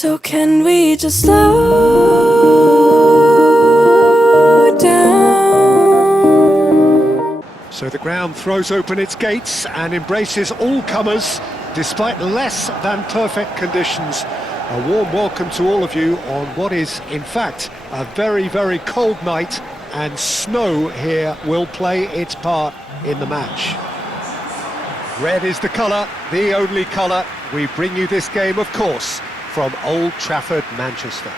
So can we just slow down? So the ground throws open its gates and embraces all comers, despite less than perfect conditions. A warm welcome to all of you on what is, in fact, a very, very cold night, and snow here will play its part in the match. Red is the colour, the only colour. We bring you this game, of course, from Old Trafford, Manchester.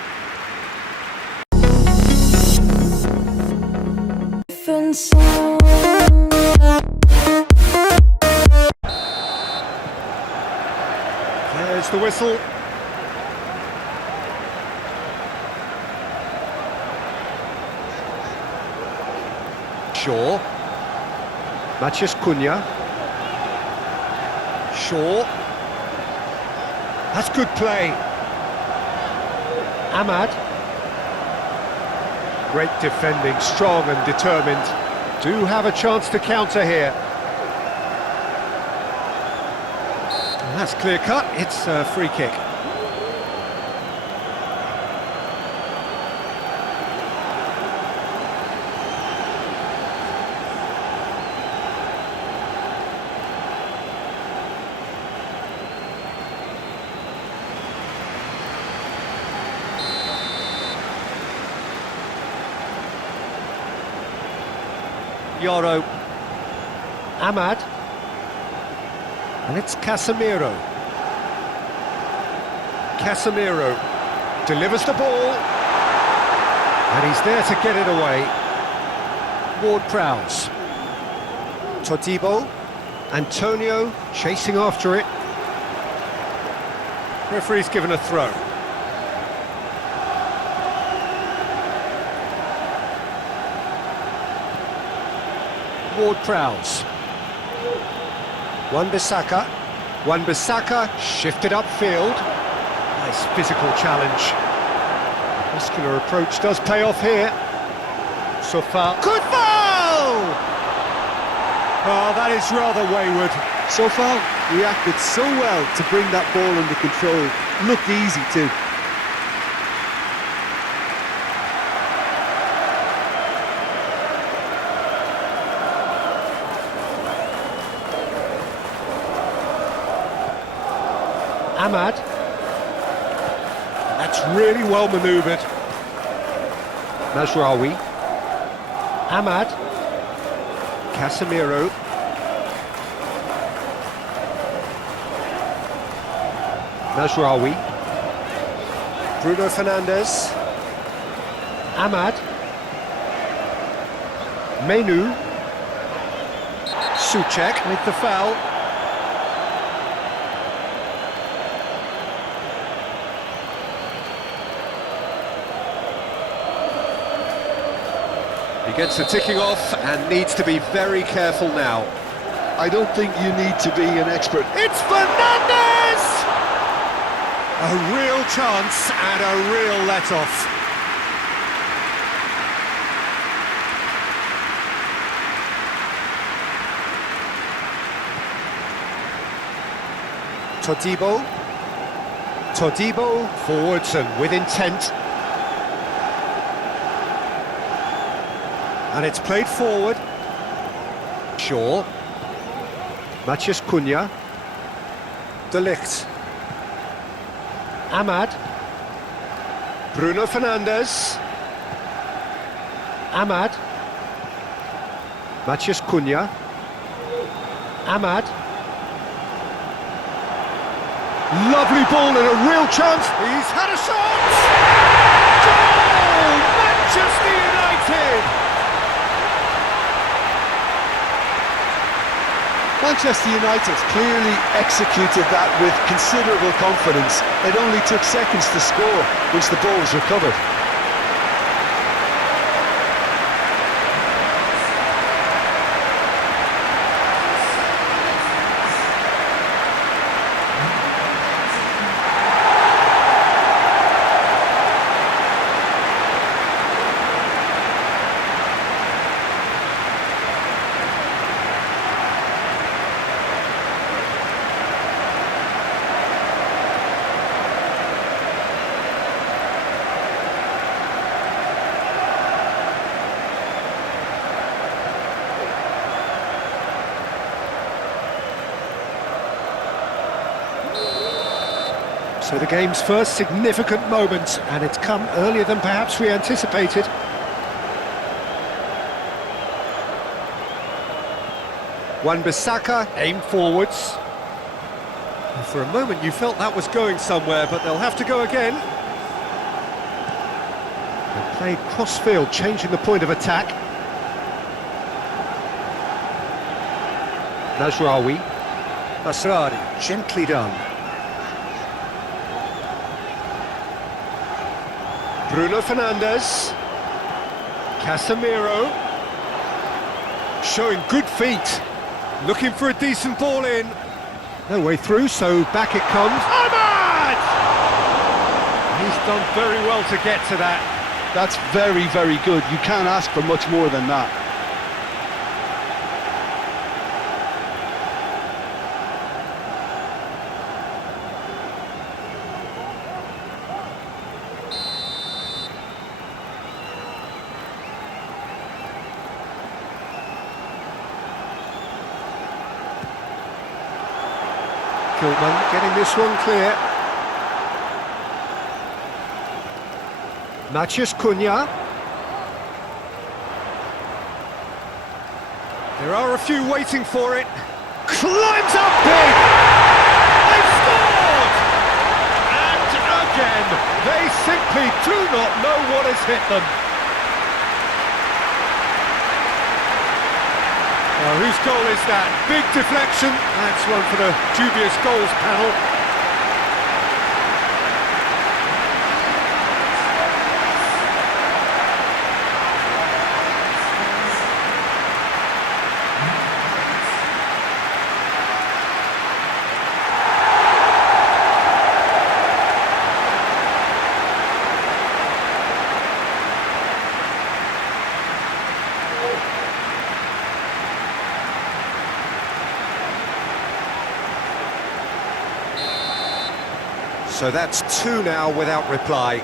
There's the whistle. Shaw. Matheus Cunha. Shaw. That's good play. Ahmad. Great defending, strong and determined. Do have a chance to counter here. And that's clear cut, it's a free kick. Yoro, Ahmad, and it's Casemiro. Casemiro delivers the ball, and he's there to get it away. Ward-Prowse, Todibo, Antonio chasing after it. Referee's given a throw. Ward-Prowse. Wan-Bissaka shifted upfield. Nice physical challenge. Muscular approach does pay off here. So far, good foul! Oh, that is rather wayward. So far, reacted so well to bring that ball under control. Looked easy too. Ahmad. That's really well manoeuvred. Mazraoui. Ahmad. Casemiro. Mazraoui. Bruno Fernandes. Ahmad. Menu. Souček with the foul. He gets the ticking off and needs to be very careful now. I don't think you need to be an expert. It's Fernandes! A real chance and a real let-off. Todibo forwards and with intent. And it's played forward. Shaw. Matheus Cunha. De Ligt. Ahmad. Bruno Fernandes. Ahmad. Matheus Cunha. Ahmad. Lovely ball and a real chance. He's had a shot! Goal! Manchester United! Manchester United clearly executed that with considerable confidence. It only took seconds to score once the ball was recovered. So the game's first significant moment, and it's come earlier than perhaps we anticipated. Wan-Bissaka aimed forwards. And for a moment you felt that was going somewhere, but they'll have to go again. They played cross-field, changing the point of attack. Najraoui. Masradi, gently done. Bruno Fernandes. Casemiro. Showing good feet. Looking for a decent ball in. No way through, so back it comes. Ahmad! He's done very well to get to that. That's very, very good. You can't ask for much more than that. Kilman getting this one clear. Matheus Cunha. There are a few waiting for it. Climbs up big! They've scored! And again, they simply do not know what has hit them. Now, whose goal is that? Big deflection. That's one for the dubious goals panel. So that's two now without reply.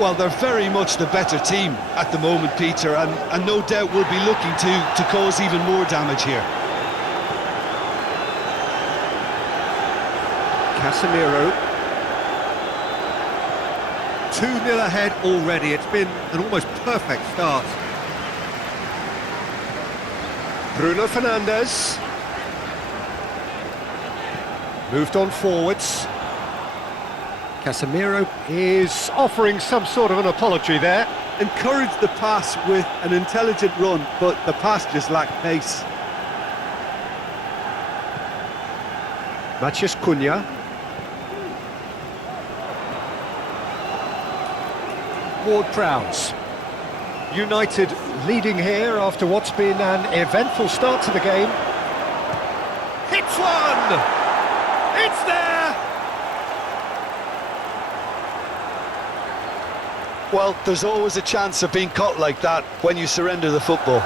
Well, they're very much the better team at the moment, Peter, and no doubt will be looking to cause even more damage here. Casemiro. 2-0 ahead already. It's been an almost perfect start. Bruno Fernandes. Moved on forwards. Casemiro is offering some sort of an apology there. Encouraged the pass with an intelligent run, but the pass just lacked pace. Matheus Cunha. Ward-Prowse. United leading here after what's been an eventful start to the game. Hits one! It's there! Well, there's always a chance of being caught like that when you surrender the football.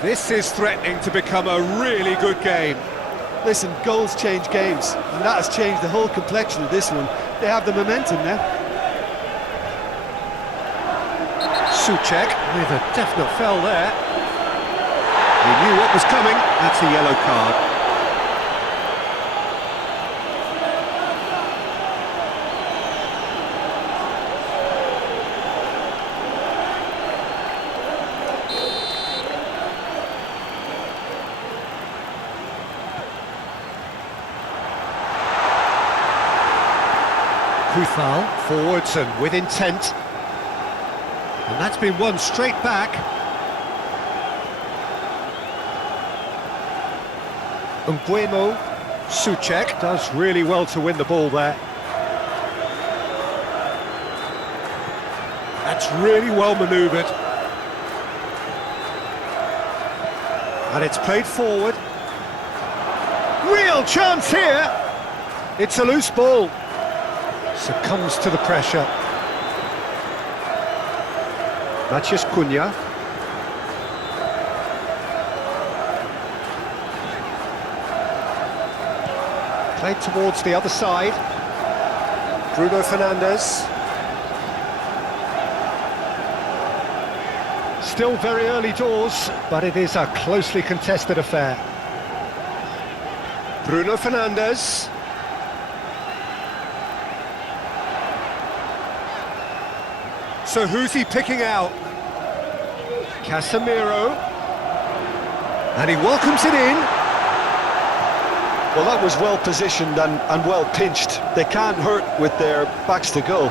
This is threatening to become a really good game. Listen, goals change games, and that has changed the whole complexion of this one. They have the momentum now. Souček with a definite foul there. He knew what was coming. That's a yellow card. Kuthal forwards and with intent. And that's been won straight back. Mbeumo. Souček does really well to win the ball there. That's really well manoeuvred. And it's played forward. Real chance here. It's a loose ball. Succumbs to the pressure. Matheus Cunha. Played towards the other side. Bruno Fernandes. Still very early doors, but it is a closely contested affair. Bruno Fernandes. So who's he picking out? Casemiro. And he welcomes it in. Well, that was well positioned and well pinched. They can't hurt with their backs to goal.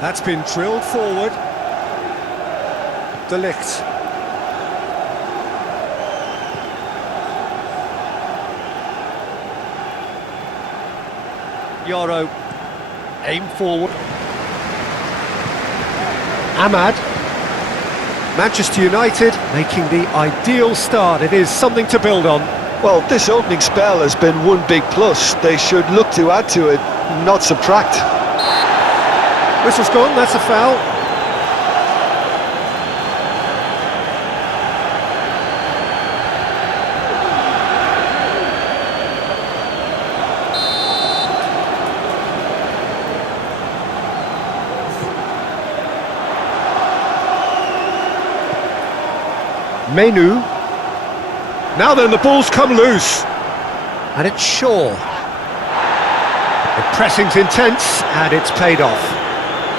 That's been drilled forward. De Ligt. Yoro. Aim forward. Ahmad. Manchester United making the ideal start. It is something to build on. Well, this opening spell has been one big plus. They should look to add to it, not subtract. Whistle's gone, that's a foul. Menu. Now then, the ball's come loose. And it's Shaw. The pressing's intense, and it's paid off.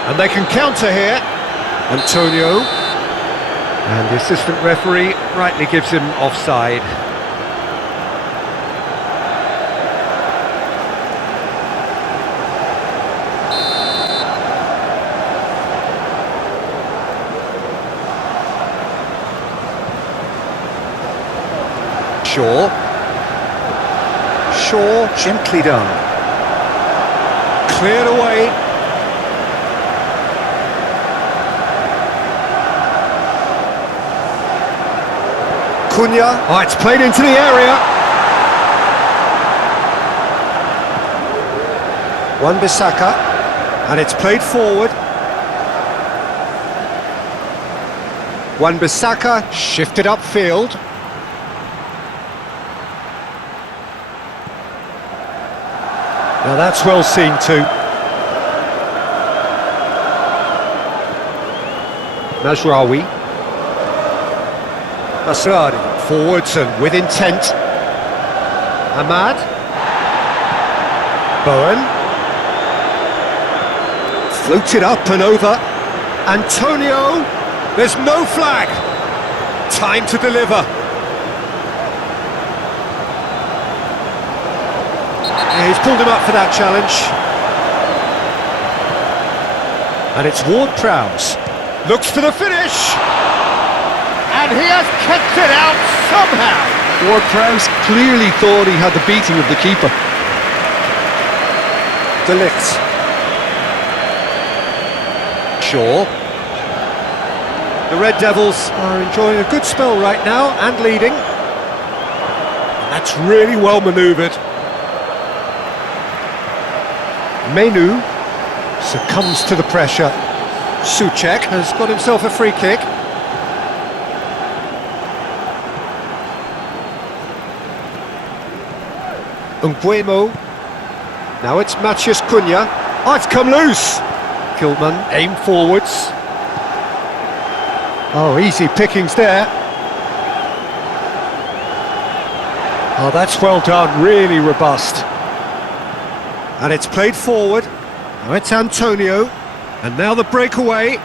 And they can counter here. Antonio. And the assistant referee rightly gives him offside. Shaw, gently done. Cleared away. Cunha, oh, it's played into the area. Wan-Bissaka, and it's played forward. Wan-Bissaka shifted upfield. Now that's well seen too. Mazraoui. Masradi, forwards and with intent. Ahmad. Bowen. Floated up and over. Antonio. There's no flag. Time to deliver. He's pulled him up for that challenge. And it's Ward-Prowse. Looks for the finish. And he has kept it out somehow. Ward-Prowse clearly thought he had the beating of the keeper. De Ligt. Shaw. The Red Devils are enjoying a good spell right now and leading. And that's really well manoeuvred. Menu succumbs to the pressure. Souček has got himself a free kick. Mbeumo. Now it's Matheus Cunha. Oh, it's come loose. Kilman, aim forwards. Oh, easy pickings there. Oh, that's well done, really robust. And it's played forward. Now it's Antonio. And now the breakaway.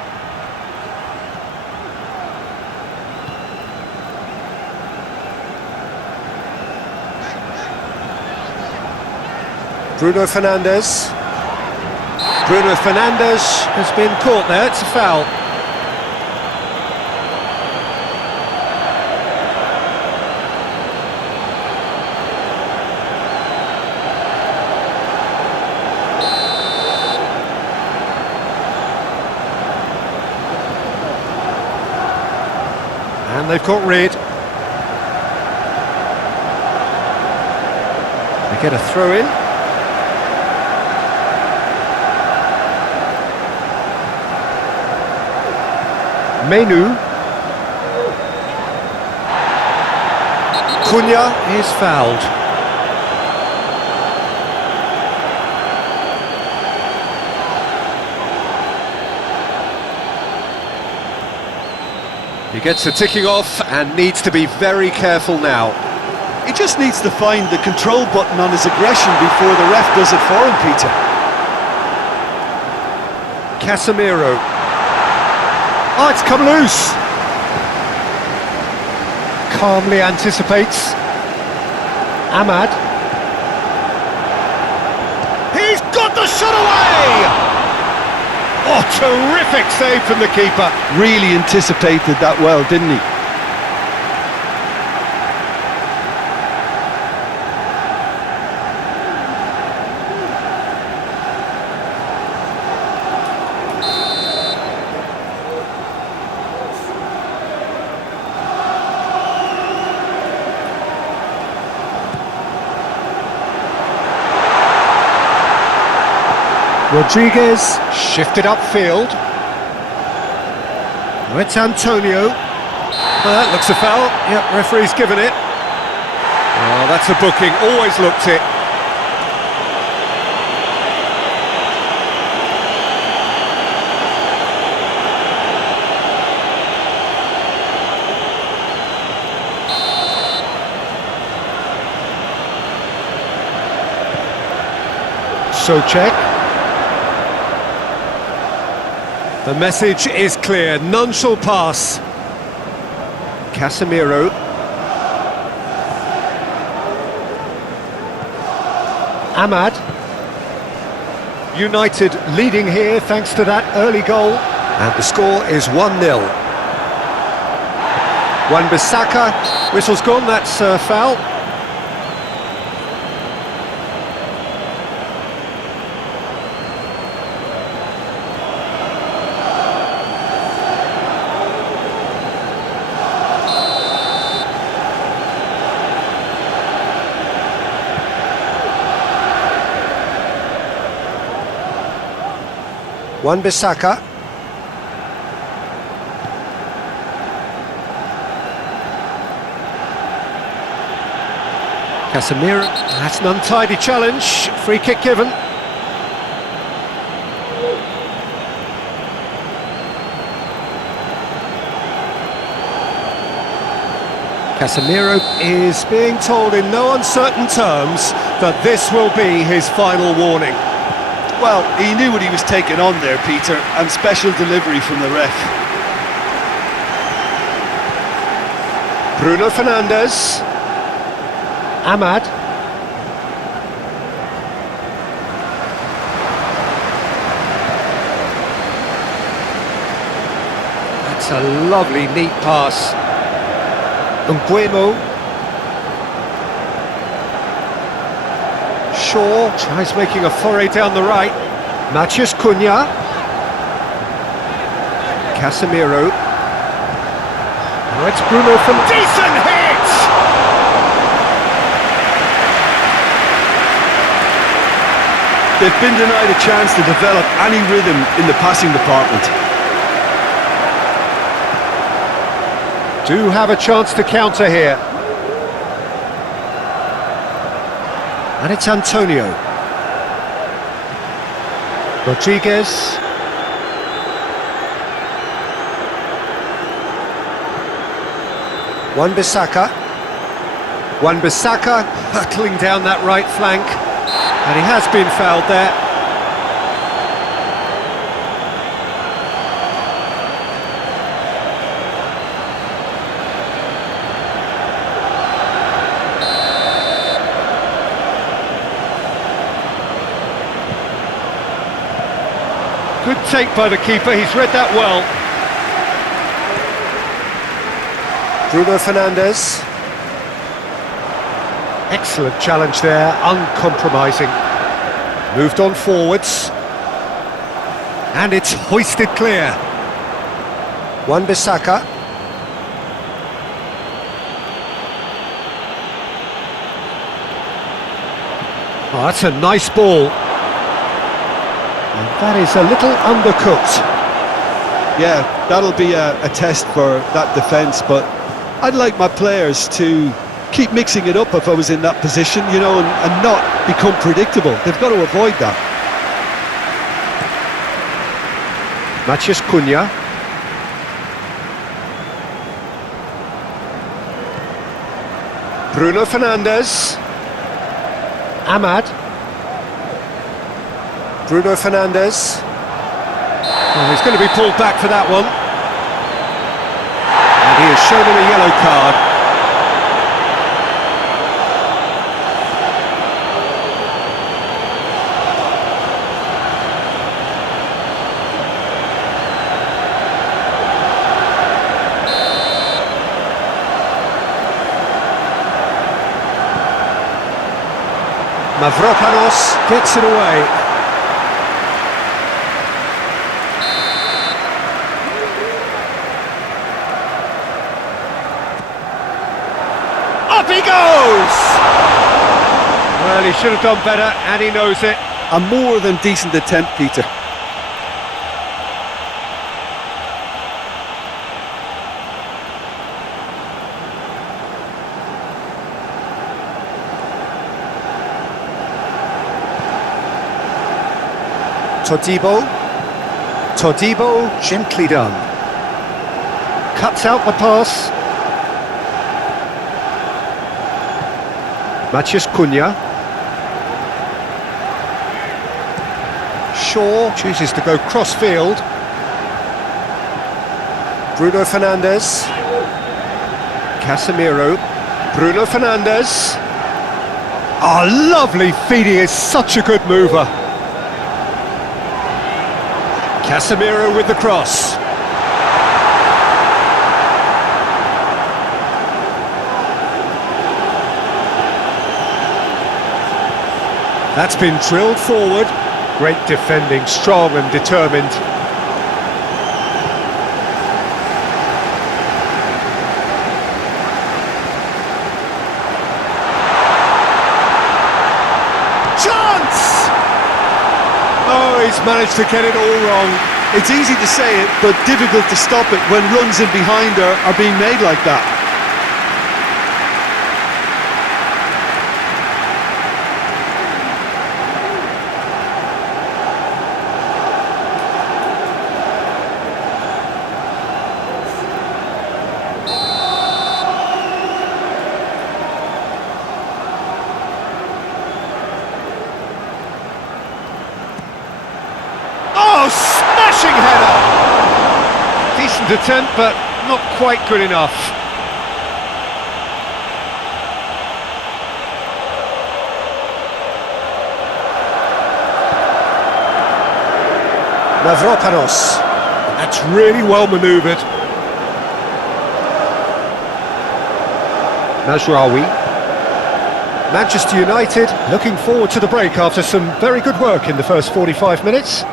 Bruno Fernandes. Bruno Fernandes has been caught there, it's a foul. And they've got rid. They get a throw in. Menu. Cunha is fouled. He gets the ticking off and needs to be very careful now. He just needs to find the control button on his aggression before the ref does it for him, Peter. Casemiro. Oh, it's come loose. Calmly anticipates. Ahmad. He's got the shot away! Oh, terrific save from the keeper. Really anticipated that well, didn't he? Rodriguez shifted upfield. Oh, it's Antonio. Well, that looks a foul. Yep, referee's given it. Oh, that's a booking. Always looked it. Souček. The message is clear, none shall pass. Casemiro. Ahmad. United leading here thanks to that early goal. And the score is 1-0. Wan-Bissaka, whistle's gone, that's a foul. Wan-Bissaka. Casemiro, that's an untidy challenge, free kick given. Casemiro is being told in no uncertain terms that this will be his final warning. Well, he knew what he was taking on there, Peter, and special delivery from the ref. Bruno Fernandes. Ahmad. That's a lovely, neat pass. Mbeumo. Shaw tries making a foray down the right. Mathias Cunha. Casemiro. Oh, it's Bruno from... Decent hit! They've been denied a chance to develop any rhythm in the passing department. Do have a chance to counter here. And it's Antonio. Rodriguez. Wan-Bissaka. Wan-Bissaka hurtling down that right flank. And he has been fouled there. Good take by the keeper, he's read that well. Bruno Fernandes. Excellent challenge there, uncompromising. Moved on forwards. And it's hoisted clear. Wan-Bissaka. Oh, that's a nice ball. And that is a little undercooked. Yeah, that'll be a test for that defence, but I'd like my players to keep mixing it up if I was in that position, you know, and not become predictable. They've got to avoid that. Matheus Cunha. Bruno Fernandes. Ahmad. Bruno Fernandes. Oh, he's going to be pulled back for that one. And he has shown him a yellow card. Mavropanos gets it away. Up he goes! Well, he should have done better, and he knows it. A more than decent attempt, Peter. Todibo, gently done. Cuts out the pass. Matheus Cunha. Shaw chooses to go cross-field. Bruno Fernandes. Casemiro. Bruno Fernandes. Oh, lovely feed, he is such a good mover. Casemiro with the cross. That's been drilled forward. Great defending, strong and determined. Chance! Oh, he's managed to get it all wrong. It's easy to say it, but difficult to stop it when runs in behind are being made like that. Smashing header! Decent attempt, but not quite good enough. Mavropanos. That's really well manoeuvred. Mazraoui. Manchester United looking forward to the break after some very good work in the first 45 minutes.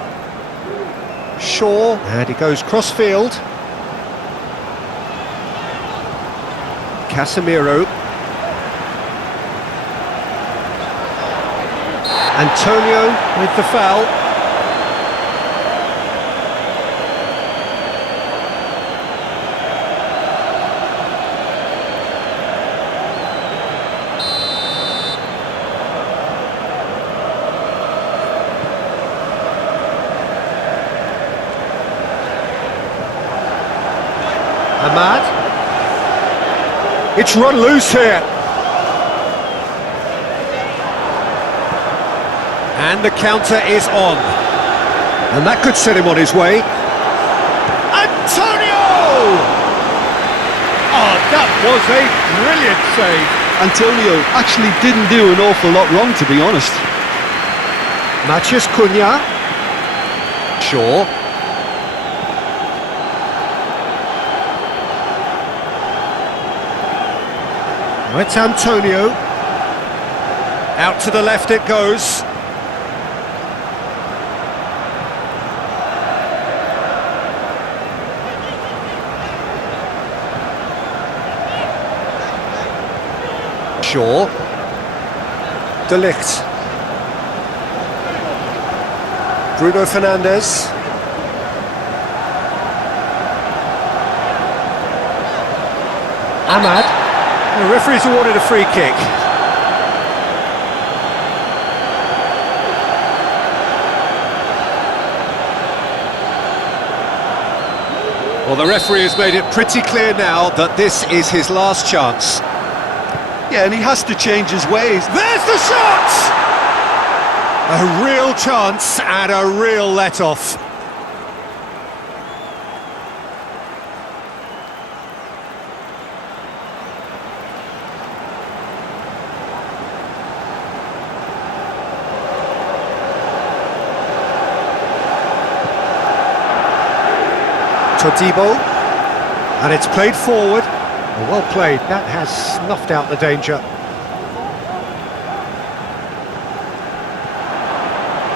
Shaw, and he goes cross-field. Casemiro. Antonio with the foul. Ahmad. It's run loose here. And the counter is on. And that could set him on his way. Antonio! Oh, that was a brilliant save. Antonio actually didn't do an awful lot wrong, to be honest. Matheus Cunha. Shaw. It's Antonio. Out to the left it goes. Shaw. De Ligt. Bruno Fernandes. Ahmad. The referee's awarded a free kick. Well, the referee has made it pretty clear now that this is his last chance. Yeah, and he has to change his ways. There's the shot! A real chance and a real let-off. Todibo, and it's played forward. Well played, that has snuffed out the danger.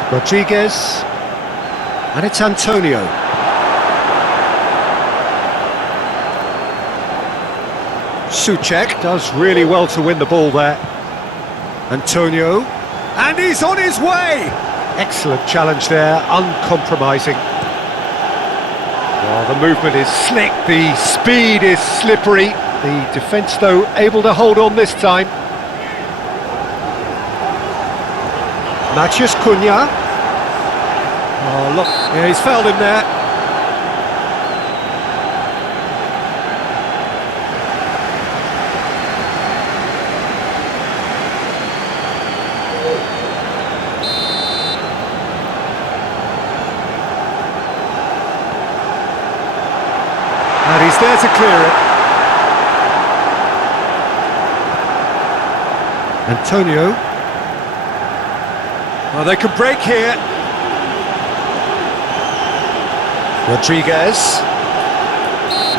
Rodriguez, and it's Antonio. Souček does really well to win the ball there. Antonio, and he's on his way! Excellent challenge there, uncompromising. Well, the movement is slick, the speed is slippery. The defence, though, able to hold on this time. Matheus Cunha. Oh, look, yeah, he's fouled him there. And he's there to clear it. Antonio. Oh, they could break here. Rodriguez.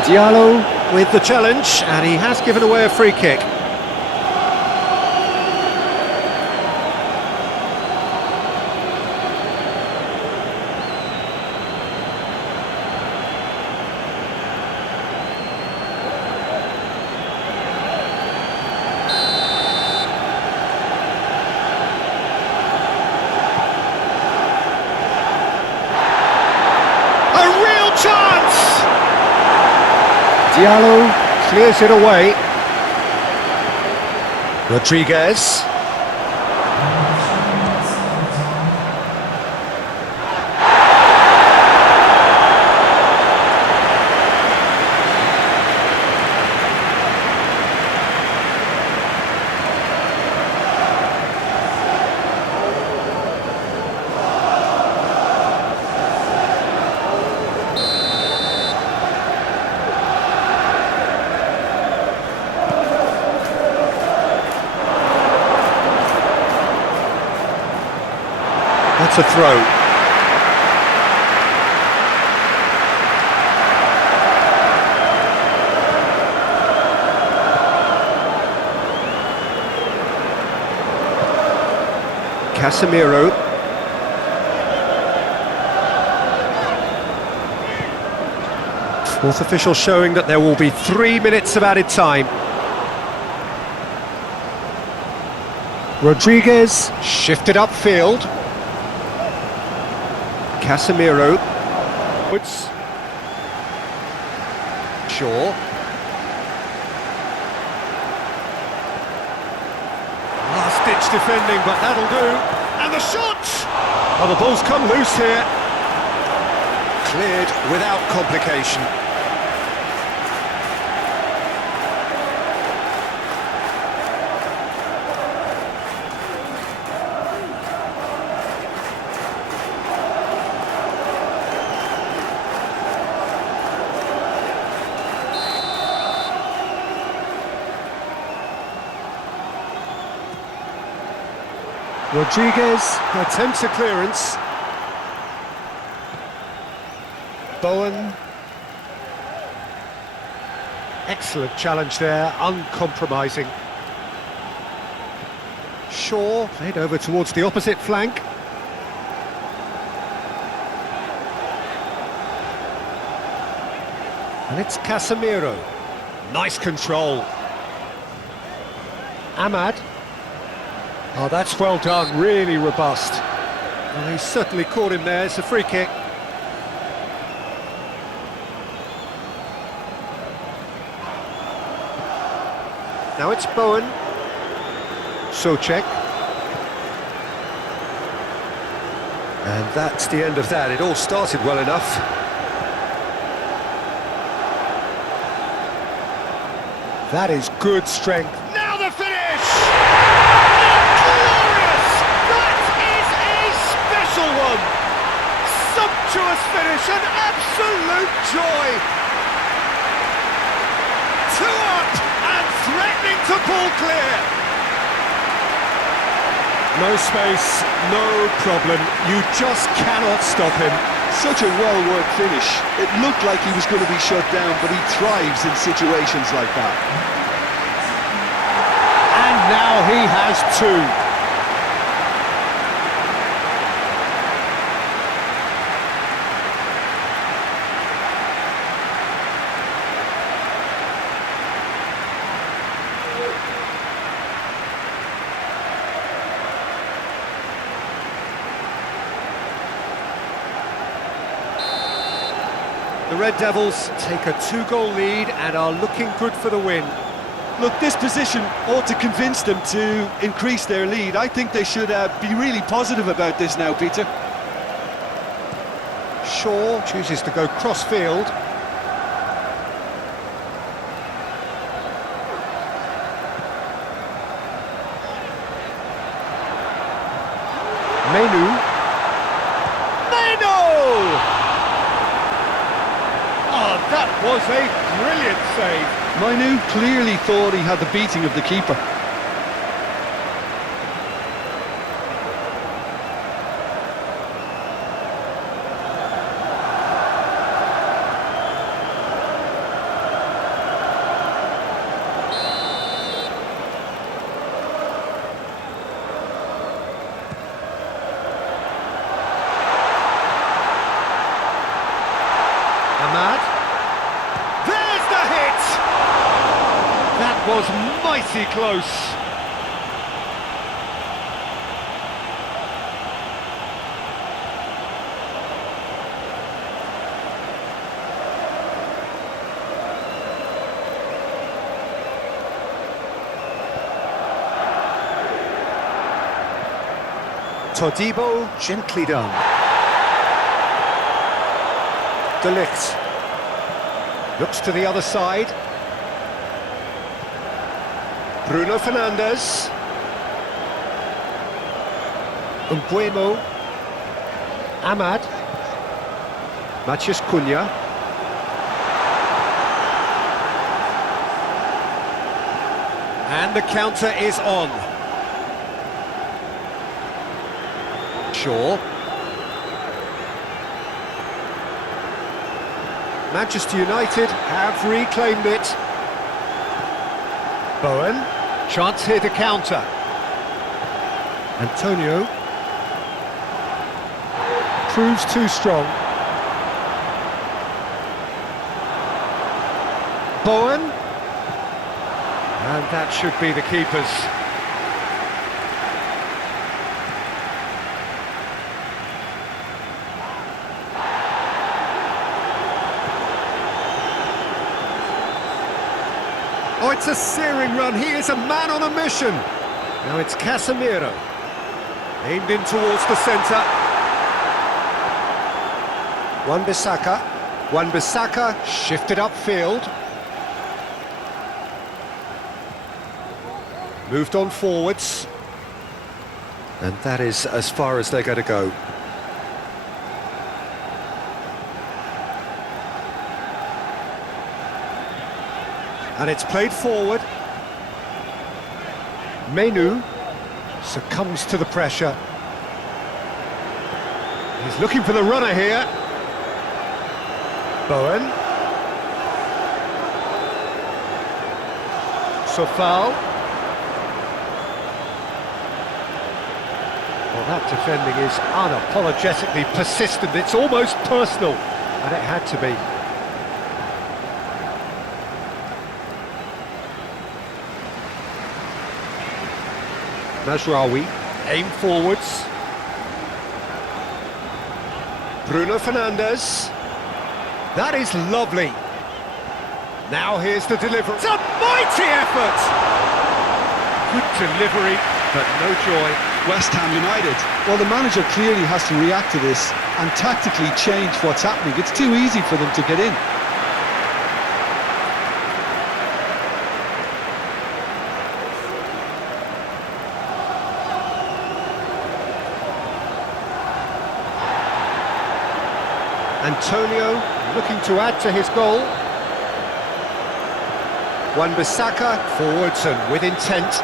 Diallo with the challenge, and he has given away a free kick. Diallo clears it away. Rodriguez. That's a throw. Casemiro. Fourth official showing that there will be 3 minutes of added time. Rodriguez shifted upfield. Casemiro. Shaw. Last-ditch defending, but that'll do. And the shot! Oh, the ball's come loose here. Cleared without complication. Rodriguez attempts a clearance. Bowen. Excellent challenge there, uncompromising. Shaw played over towards the opposite flank. And it's Casemiro. Nice control. Ahmad. Oh, that's well done, really robust. Well, he's certainly caught him there. It's a free kick. Now it's Bowen. Souček. And that's the end of that. It all started well enough. That is good strength. Now the finish! Glorious! That is a special one! Sumptuous finish, an absolute joy! 2 up and threatening to pull clear. No space, no problem. You just cannot stop him. Such a well-worked finish. It looked like he was going to be shut down, but he thrives in situations like that. And now he has 2. The Red Devils take a 2-goal lead and are looking good for the win. Look, this position ought to convince them to increase their lead. I think they should be really positive about this now, Peter. Shaw chooses to go cross-field. Menu. That was a brilliant save. Manu clearly thought he had the beating of the keeper. Was mighty close. Todibo gently done. De Ligt looks to the other side. Bruno Fernandes. Mbeumo. Ahmad. Matheus Cunha. And the counter is on. Shaw. Manchester United have reclaimed it. Bowen. Chance here to counter. Antonio. Proves too strong. Bowen. And that should be the keeper's. Oh, it's a searing run. He is a man on a mission. Now it's Casemiro. Aimed in towards the centre. Wan-Bissaka. Wan-Bissaka shifted upfield. Moved on forwards. And that is as far as they're going to go. And it's played forward. Menu succumbs to the pressure. He's looking for the runner here. Bowen. Sofal. Well, that defending is unapologetically persistent. It's almost personal, and it had to be. Mazraoui, aim forwards. Bruno Fernandes. That is lovely. Now here's the delivery. It's a mighty effort! Good delivery, but no joy. West Ham United. Well, the manager clearly has to react to this and tactically change what's happening. It's too easy for them to get in. Antonio looking to add to his goal. Wan-Bissaka forwards and with intent.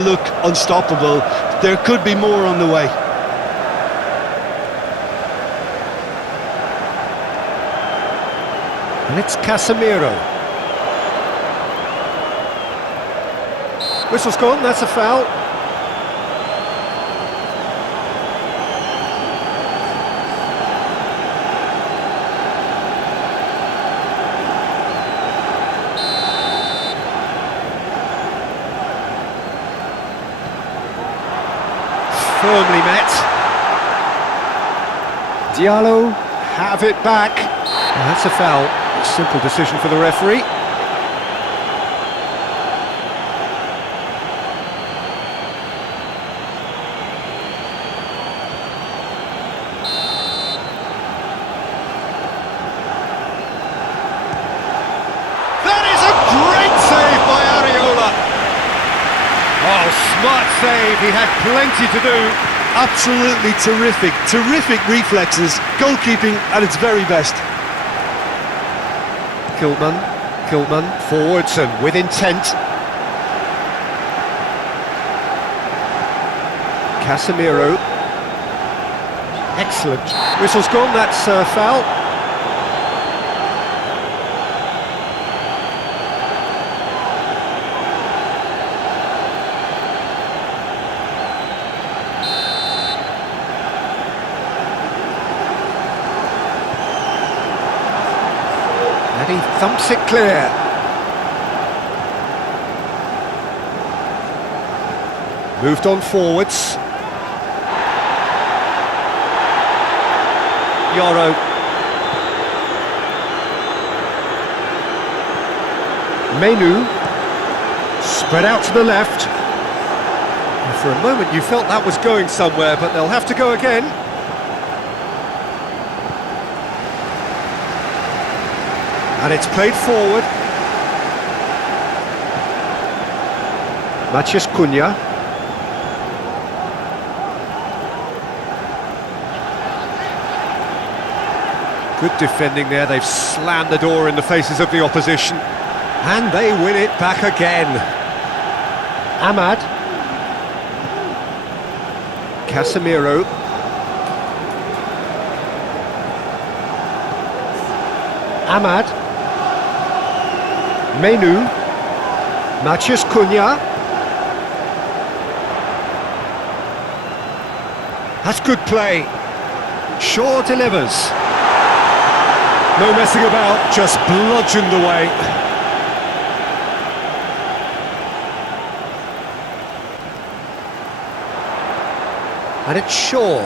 Look unstoppable. There could be more on the way. And it's Casemiro. Whistle's gone, that's a foul. Firmly met. Diallo have it back. And that's a foul. Simple decision for the referee. That is a great save by Areola. Oh, smart save. He had plenty to do. Absolutely terrific. Terrific reflexes. Goalkeeping at its very best. Kilman forwards and with intent. Casemiro. Excellent. Whistle's gone, that's a foul. And he thumps it clear. Moved on forwards. Yoro. Menu. Spread out to the left. And for a moment you felt that was going somewhere, but they'll have to go again. And it's played forward. Matheus Cunha. Good defending there, they've slammed the door in the faces of the opposition. And they win it back again. Ahmad. Casemiro. Ahmad. Menu. Matheus Cunha. That's good play. Shaw delivers. No messing about, just bludgeoned away. And it's Shaw.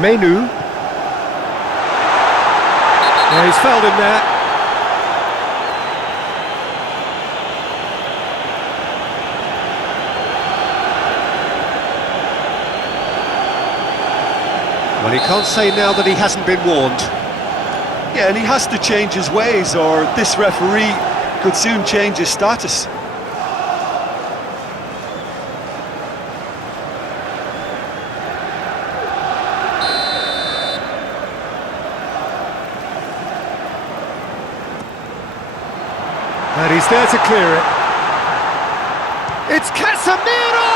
Menu. Yeah, he's fouled him there. Well, he can't say now that he hasn't been warned. Yeah, and he has to change his ways, or this referee could soon change his status. And he's there to clear it. It's Casemiro!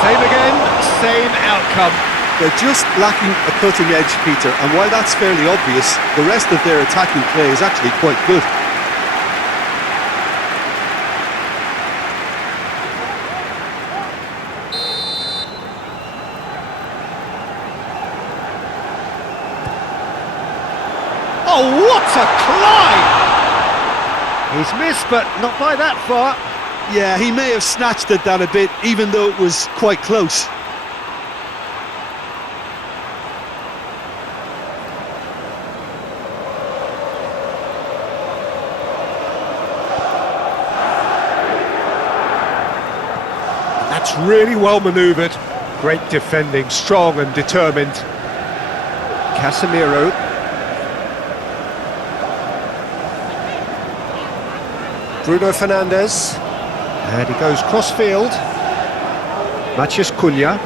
Same again, same outcome. They're just lacking a cutting edge, Peter, and while that's fairly obvious, the rest of their attacking play is actually quite good. Oh, what a climb! He's missed, but not by that far. Yeah, he may have snatched it down a bit, even though it was quite close. That's really well manoeuvred. Great defending, strong and determined. Casemiro. Bruno Fernandes. And he goes cross-field. Matheus Cunha.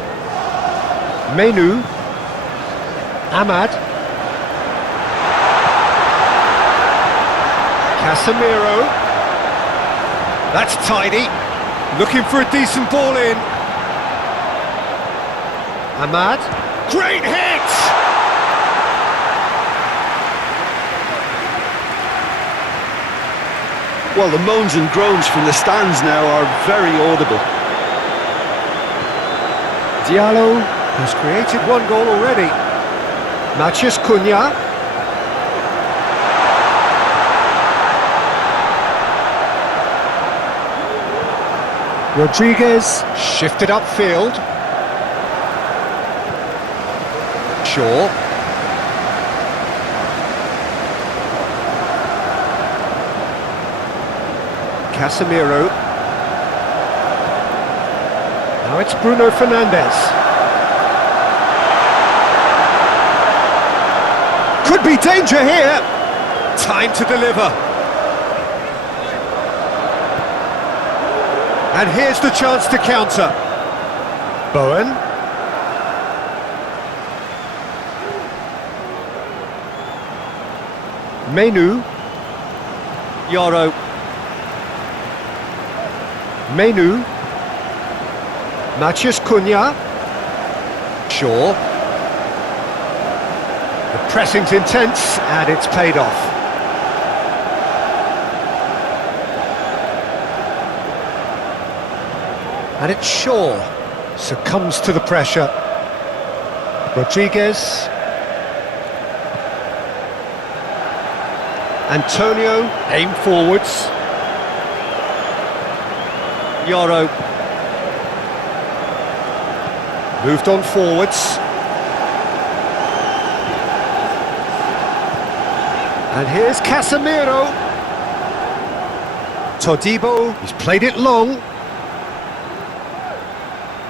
Menu. Ahmad. Casemiro. That's tidy. Looking for a decent ball in. Ahmad. Great hit! Well, the moans and groans from the stands now are very audible. Diallo has created one goal already. Matheus Cunha. Rodriguez shifted upfield. Shaw. Casemiro. Now it's Bruno Fernandes. Could be danger here. Time to deliver. And here's the chance to counter. Bowen. Menu. Yoro. Menu. Matheus Cunha. Shaw. The pressing's intense and it's paid off. And it's Shaw. Succumbs to the pressure. Rodriguez. Antonio, aim forwards. Yoro. Moved on forwards. And here's Casemiro. Todibo, he's played it long.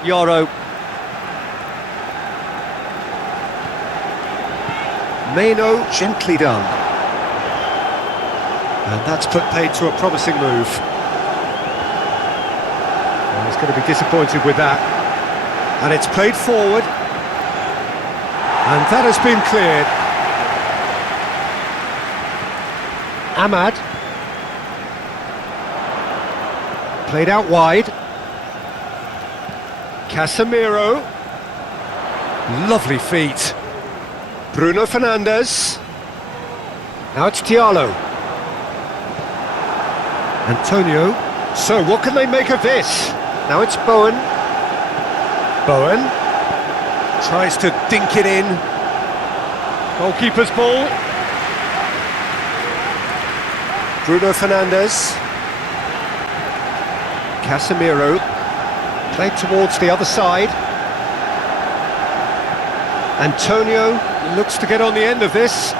Yoro. Meno, gently done. And that's put paid to a promising move. Well, he's going to be disappointed with that. And it's played forward. And that has been cleared. Ahmad. Played out wide. Casemiro. Lovely feet. Bruno Fernandes. Now it's Diallo. Antonio. So what can they make of this? Now it's Bowen. Bowen tries to dink it in. Goalkeeper's ball. Bruno Fernandes. Casemiro. Played towards the other side. Antonio looks to get on the end of this.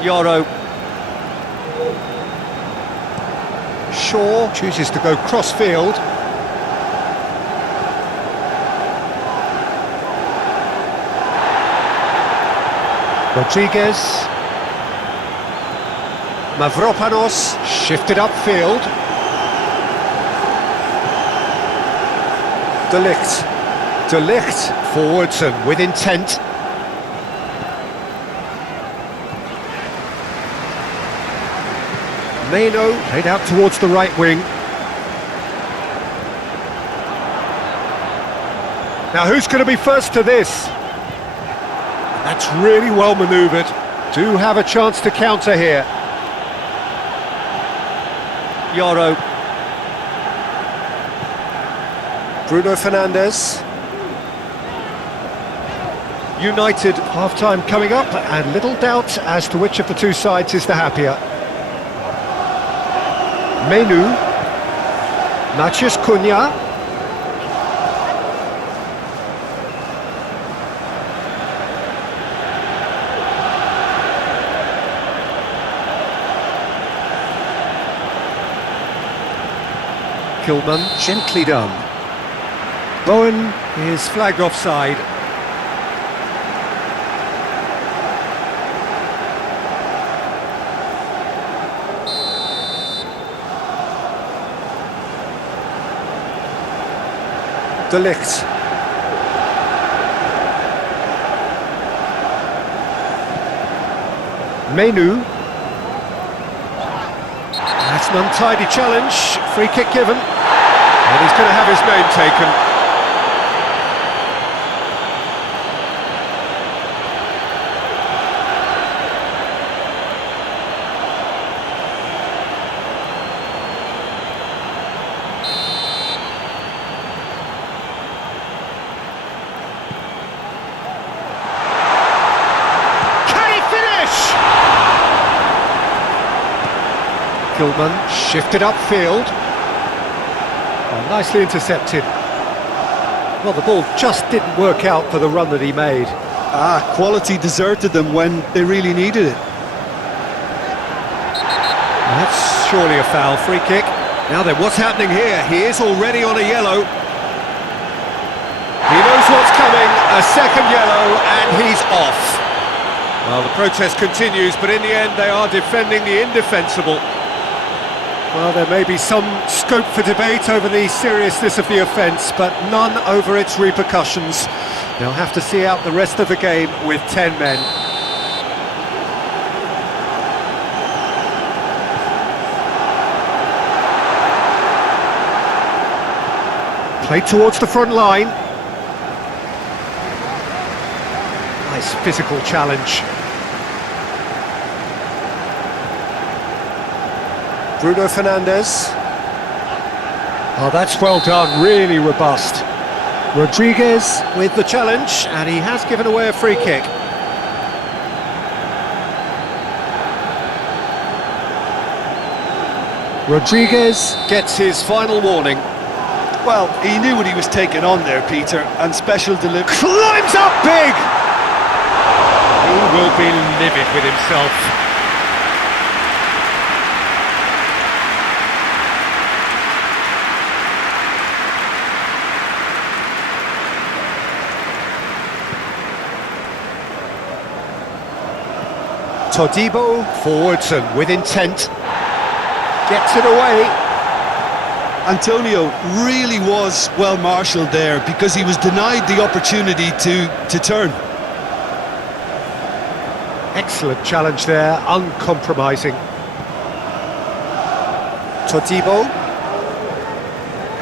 Yoro. Shaw chooses to go cross-field. Rodriguez. Mavropanos shifted upfield. De Ligt forwards and with intent. Meno played out towards the right wing. Now who's going to be first to this? That's really well manoeuvred. Do have a chance to counter here. Yoro. Bruno Fernandes. United half-time coming up, and little doubt as to which of the two sides is the happier. Menu. Matheus Cunha. Kilman, gently done. Bowen is flagged offside. De Ligt. Menu. That's an untidy challenge. Free kick given. And he's going to have his name taken. Shifted upfield. Oh, nicely intercepted. Well, the ball just didn't work out for the run that he made. Quality deserted them when they really needed it. That's surely a foul. Free kick. Now then, what's happening here? He is already on a yellow. He knows what's coming. A second yellow, and he's off. Well, the protest continues, but in the end, they are defending the indefensible. Well, there may be some scope for debate over the seriousness of the offence, but none over its repercussions. They'll have to see out the rest of the game with 10 men. Played towards the front line. Nice physical challenge. Bruno Fernandes. Oh, that's well done, really robust. Rodriguez with the challenge, and he has given away a free kick. Rodriguez gets his final warning. Well, he knew what he was taking on there, Peter, and special delivery. Climbs up big! He will be livid with himself. Todibo forwards and with intent, gets it away. Antonio really was well marshalled there because he was denied the opportunity to turn. Excellent challenge there, uncompromising. Todibo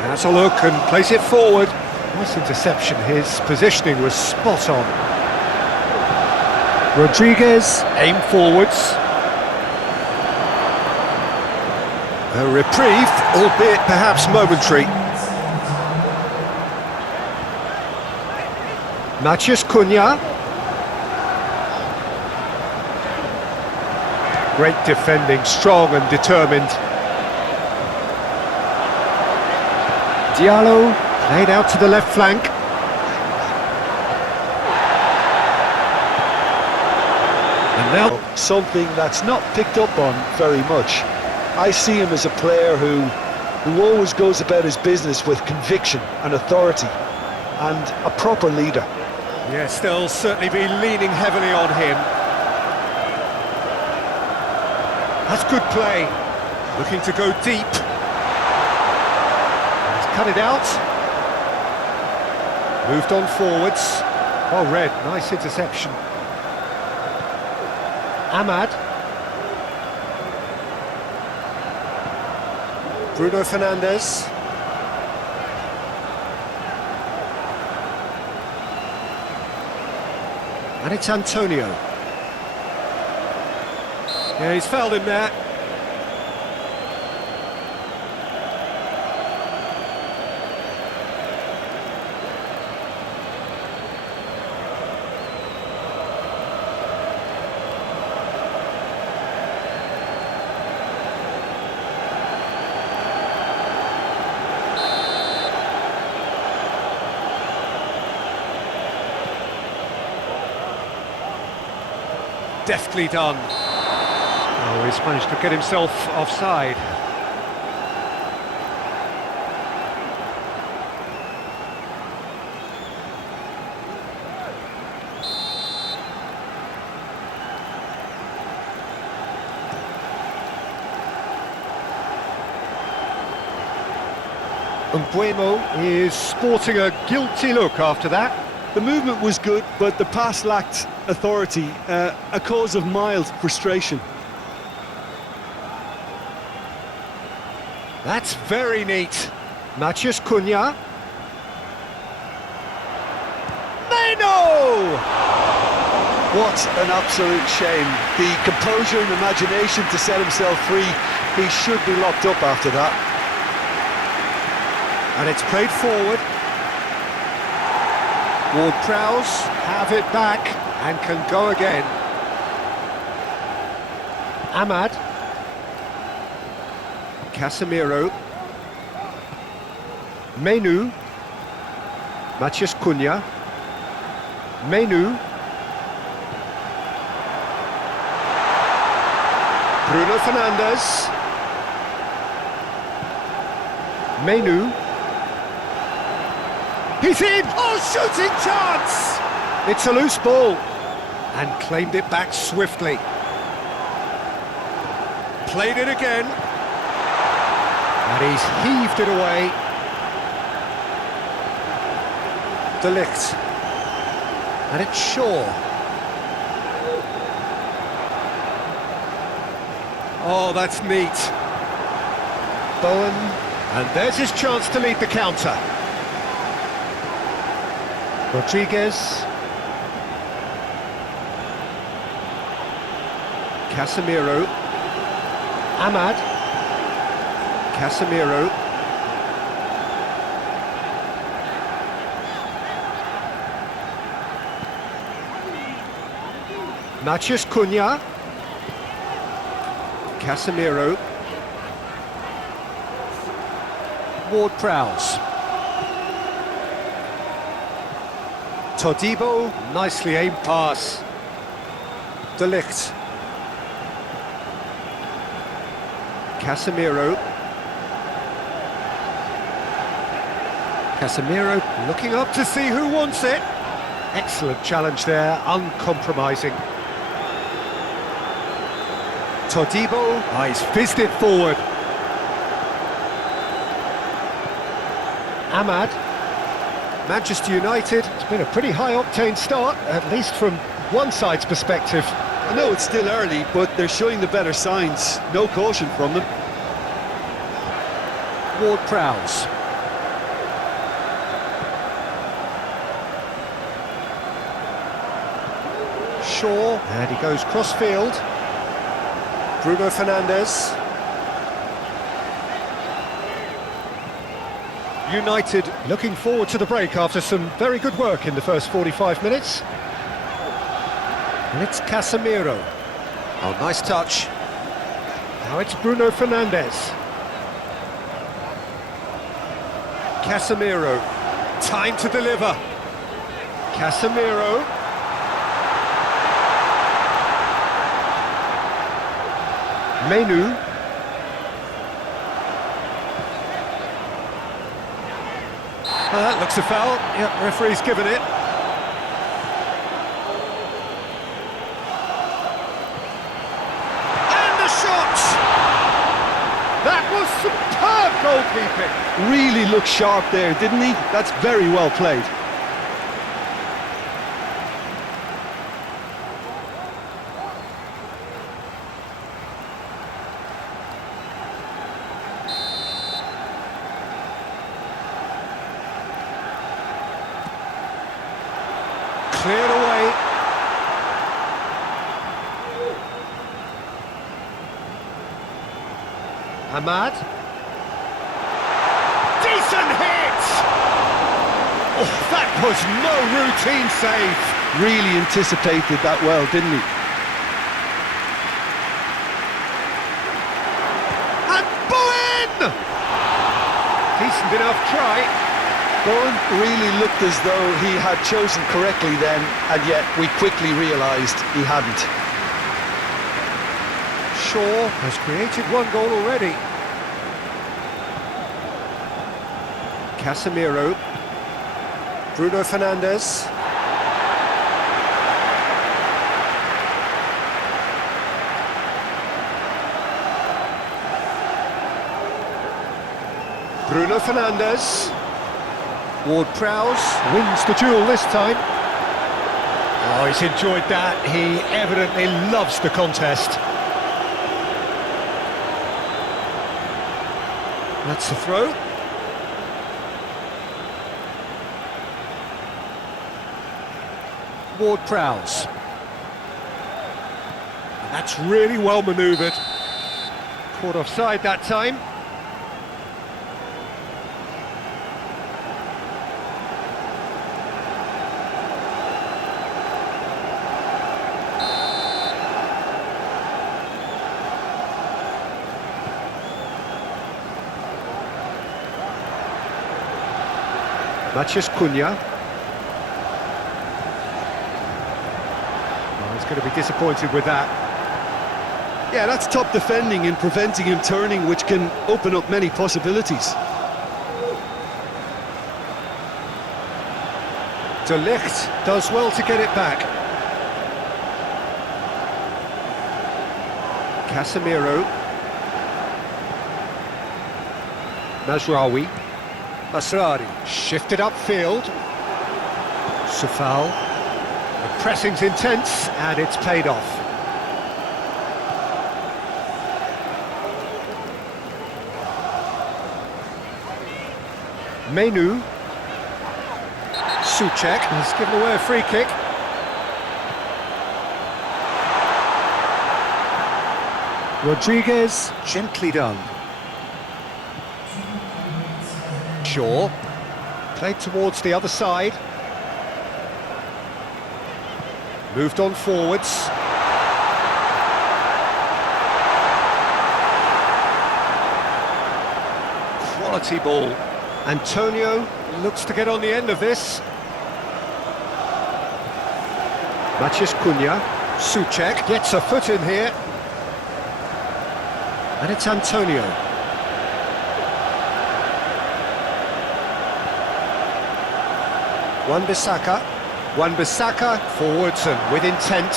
has a look and plays it forward. Nice interception, his positioning was spot on. Rodriguez, aim forwards. A reprieve, albeit perhaps momentary. Matheus Cunha. Great defending, strong and determined. Diallo, played out to the left flank. Now, something that's not picked up on very much. I see him as a player who always goes about his business with conviction and authority, and a proper leader. Yes, they'll certainly be leaning heavily on him. That's good play. Looking to go deep. He's cut it out. Moved on forwards. Oh, Red, nice interception. Ahmad. Bruno Fernandes. And it's Antonio. Yeah, he's fouled him there. Deftly done. Oh, he's managed to get himself offside. Mbeumo is sporting a guilty look after that. The movement was good, but the pass lacked authority, a cause of mild frustration. That's very neat. Matheus Cunha. Meno! What an absolute shame. The composure and imagination to set himself free. He should be locked up after that. And it's played forward. Ward-Prowse have it back and can go again. Ahmad. Casemiro. Menu. Matheus Cunha. Menu. Bruno Fernandes. Menu. He's in! Oh, shooting chance! It's a loose ball. And claimed it back swiftly. Played it again. And he's heaved it away. De Ligt. And it's Shaw. Oh, that's neat. Bowen. And there's his chance to lead the counter. Rodriguez. Casemiro. Ahmad. Casemiro. Matheus Cunha. Casemiro. Ward-Prowse. Todibo, nicely aimed pass. De Ligt. Casemiro. Casemiro looking up to see who wants it. Excellent challenge there, uncompromising. Todibo, he's fizzed it forward. Ahmad. Manchester United, it's been a pretty high-octane start, at least from one side's perspective. I know it's still early, but they're showing the better signs. No caution from them. Ward-Prowse. Shaw, and he goes cross-field. Bruno Fernandes. United looking forward to the break after some very good work in the first 45 minutes. And it's Casemiro. Oh, nice touch. Now it's Bruno Fernandes. Casemiro. Time to deliver. Casemiro. Menu. That looks a foul. Yep, referee's given it. And the shot! That was superb goalkeeping. Really looked sharp there, didn't he? That's very well played. Cleared away. Ahmad. Decent hit! Oh, that was no routine save. Really anticipated that well, didn't he? And Bowen! Decent enough try. Bowen really looked as though he had chosen correctly then, and yet we quickly realised he hadn't. Shaw has created one goal already. Casemiro. Bruno Fernandes. Bruno Fernandes. Ward-Prowse wins the duel this time. Oh, he's enjoyed that. He evidently loves the contest. That's the throw. Ward-Prowse. That's really well manoeuvred. Caught offside that time. Matheus Cunha. Oh, he's going to be disappointed with that. Yeah, that's top defending and preventing him turning, which can open up many possibilities. De Ligt does well to get it back. Casemiro. Mazraoui. Masrari shifted upfield. Sufal. The pressing's intense and it's paid off. Menu. Souček has given away a free kick. Rodriguez, gently done. Shaw, played towards the other side. Moved on forwards. Quality ball. Antonio looks to get on the end of this. Matheus Cunha. Souček gets a foot in here. And it's Antonio. Wan-Bissaka. Wan-Bissaka forwards and with intent.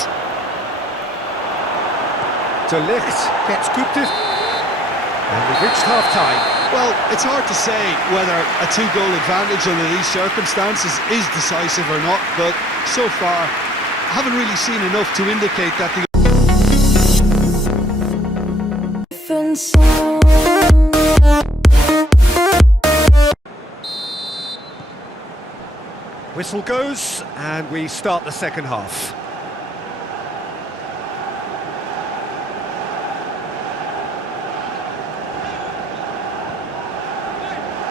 De Ligt gets good and we've reached half-time. Well, it's hard to say whether a two-goal advantage under these circumstances is decisive or not, but so far, I haven't really seen enough to indicate that the different song. Whistle goes, and we start the second half.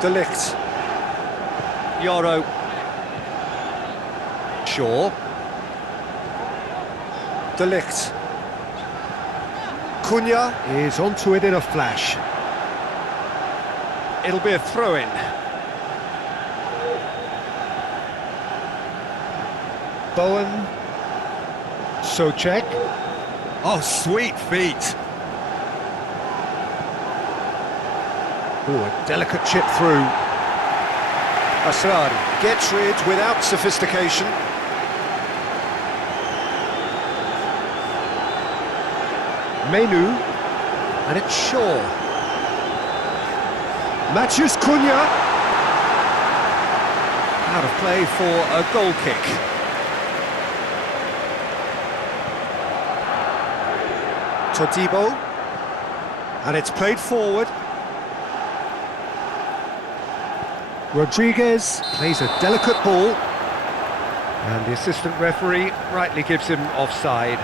De Ligt. Yoro. Shaw. De Ligt. Cunha is onto it in a flash. It'll be a throw-in. Bowen. Souček. Oh, sweet feet. Ooh, a delicate chip through. Masrari gets rid without sophistication. Menu, and it's Shaw. Matheus Cunha. Out of play for a goal kick. Todibo, and it's played forward. Rodriguez plays a delicate ball, and the assistant referee rightly gives him offside.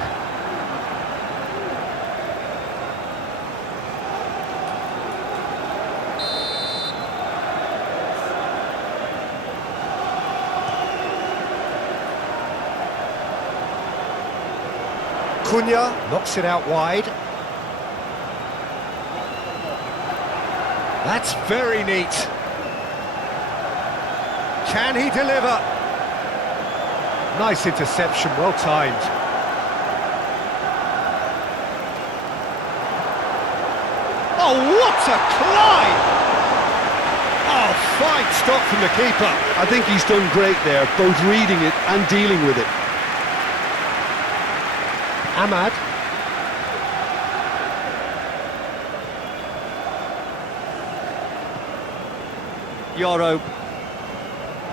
Cunha knocks it out wide. That's very neat. Can he deliver? Nice interception, well timed. Oh, what a climb! Oh, fine stop from the keeper. I think he's done great there, both reading it and dealing with it. Ahmad. Yoro.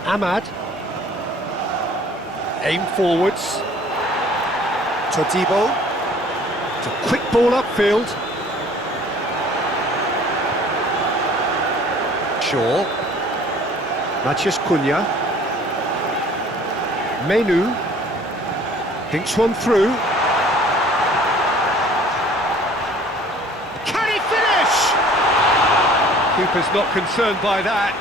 Ahmad. Aim forwards. Todibo. It's a quick ball upfield. Shaw. Matheus Cunha. Menu. Thinks one through. Can he finish? Keeper's not concerned by that.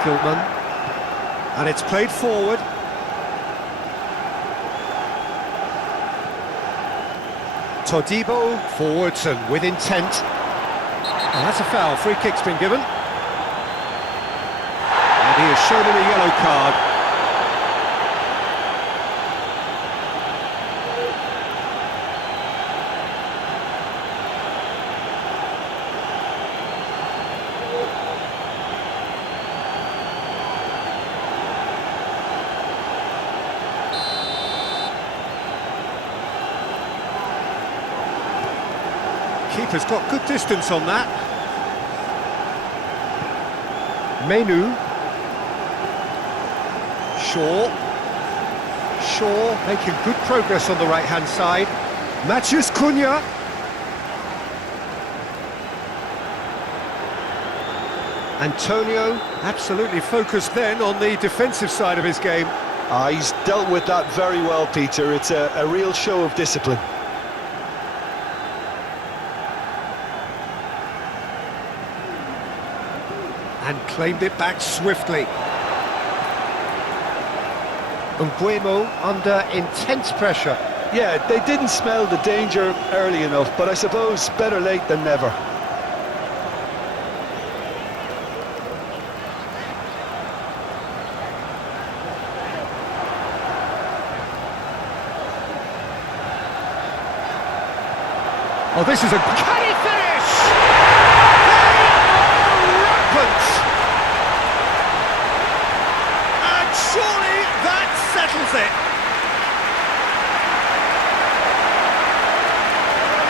Kilman, and it's played forward. Todibo forwards and with intent. Oh, that's a foul. Free kick's been given. And he has shown him a yellow card. Keeper's got good distance on that. Menu. Shaw making good progress on the right-hand side. Matheus Cunha. Antonio, absolutely focused then on the defensive side of his game. He's dealt with that very well, Peter. It's a real show of discipline. And claimed it back swiftly. Mbeumo under intense pressure. Yeah, they didn't smell the danger early enough, but I suppose better late than never. Oh, this is a... Can he finish? Rampant! And surely that settles it.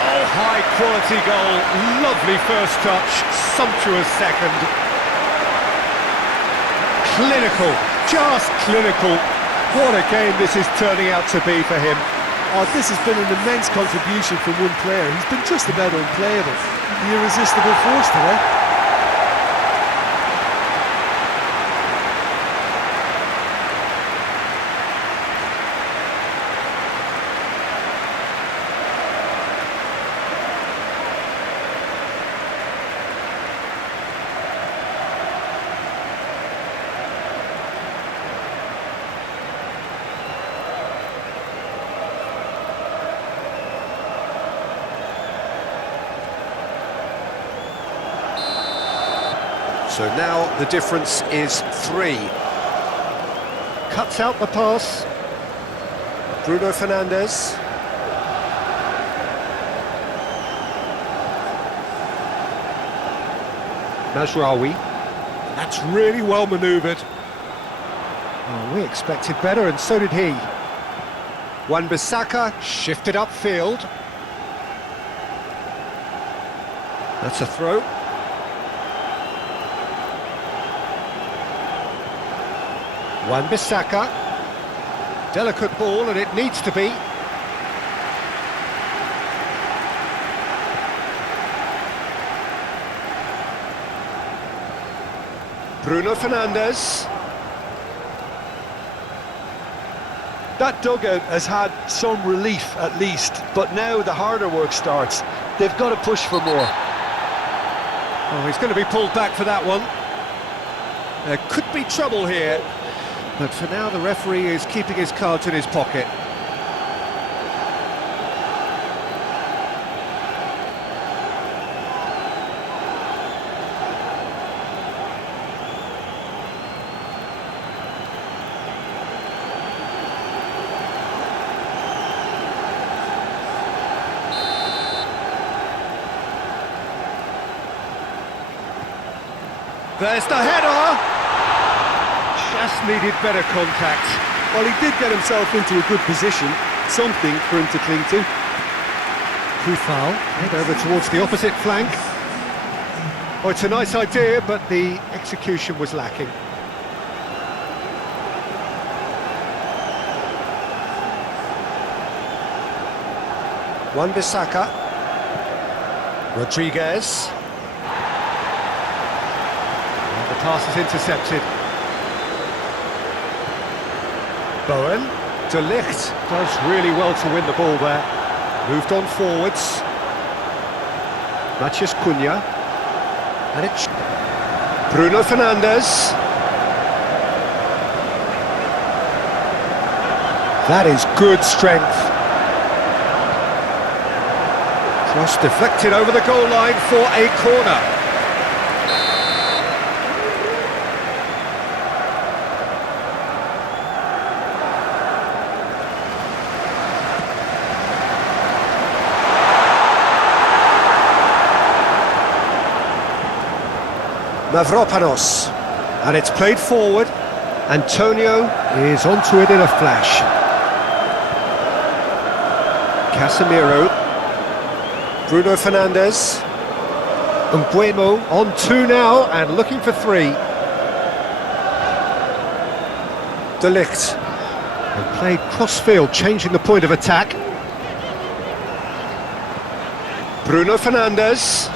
Oh, high quality goal, lovely first touch, sumptuous second. Clinical, just clinical. What a game this is turning out to be for him. Oh, this has been an immense contribution from one player. He's been just about unplayable. The irresistible force today. So now the difference is 3. Cuts out the pass. Bruno Fernandes. Mazraoui. That's really well manoeuvred. Oh, we expected better, and so did he. Wan-Bissaka shifted upfield. That's a throw. Wan-Bissaka, delicate ball, and it needs to be. Bruno Fernandes. That dugout has had some relief at least, but now the harder work starts. They've got to push for more. Oh, he's going to be pulled back for that one. There could be trouble here. But for now, the referee is keeping his cards in his pocket. There's the header! Just needed better contact. Well, he did get himself into a good position, something for him to cling to. Football, head over towards the opposite flank. Oh, it's a nice idea, but the execution was lacking. Wan-Bissaka. Rodriguez. And the pass is intercepted. Bowen. De Ligt does really well to win the ball there. Moved on forwards. Matheus Cunha. And it's Bruno Fernandes. That is good strength. Cross deflected over the goal line for a corner. Mavropanos, and it's played forward. Antonio is onto it in a flash. Casemiro, Bruno Fernandes, Mbeumo on two now and looking for three. De Ligt, and played cross-field, changing the point of attack. Bruno Fernandes.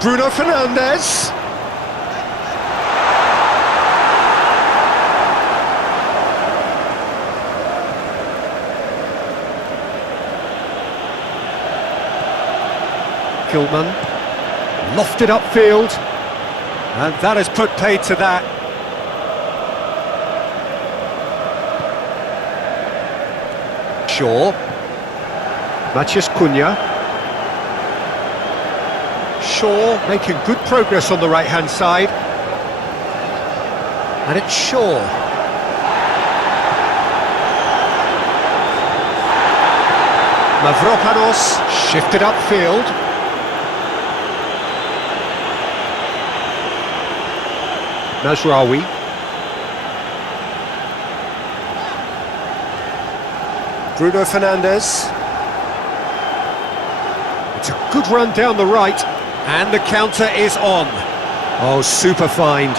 Bruno Fernandes. Gilman. Lofted upfield. And that has put paid to that. Shaw. Matheus Cunha. Shaw making good progress on the right-hand side. And it's Shaw. Mavropanos shifted upfield. Mazraoui. Bruno Fernandes. It's a good run down the right. And the counter is on. Oh, super find.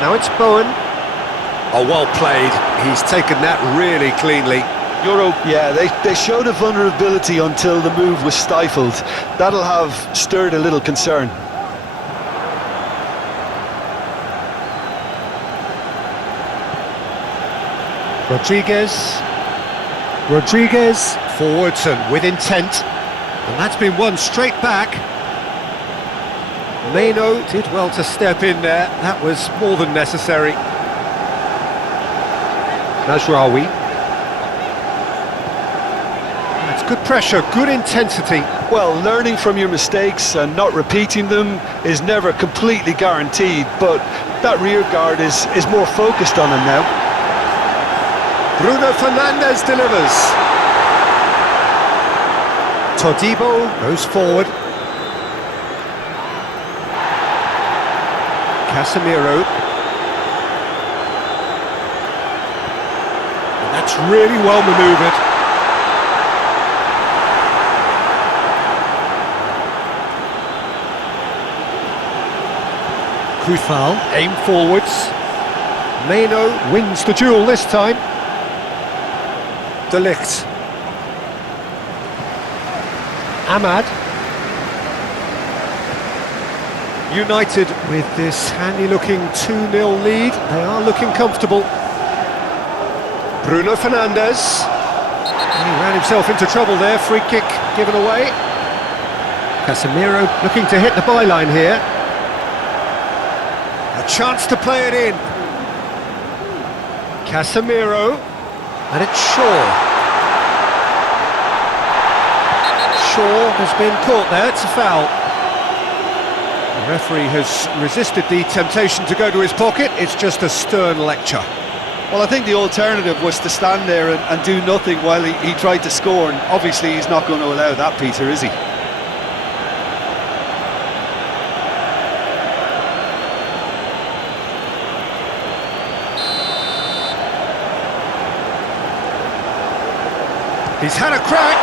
Now it's Bowen. Oh, well played. He's taken that really cleanly. Yeah, they showed a vulnerability until the move was stifled. That'll have stirred a little concern. Rodriguez forwards and with intent. And that's been won straight back. Mbeumo did well to step in there. That was more than necessary. Mazraoui. That's good pressure, good intensity. Well, learning from your mistakes and not repeating them is never completely guaranteed, but that rear guard is more focused on him now. Bruno Fernandes delivers. Todibo goes forward. Casemiro. And that's really well manoeuvred. Football, aim forwards. Mbeumo wins the duel this time. De Ligt. Ahmad. United with this handy-looking 2-0 lead. They are looking comfortable. Bruno Fernandes. He ran himself into trouble there. Free kick given away. Casemiro looking to hit the byline here. A chance to play it in. Casemiro. And it's Shaw. Shaw has been caught there. It's a foul. The referee has resisted the temptation to go to his pocket. It's just a stern lecture. Well, I think the alternative was to stand there and do nothing while he tried to score, and obviously he's not going to allow that, Peter, is he? He's had a crack.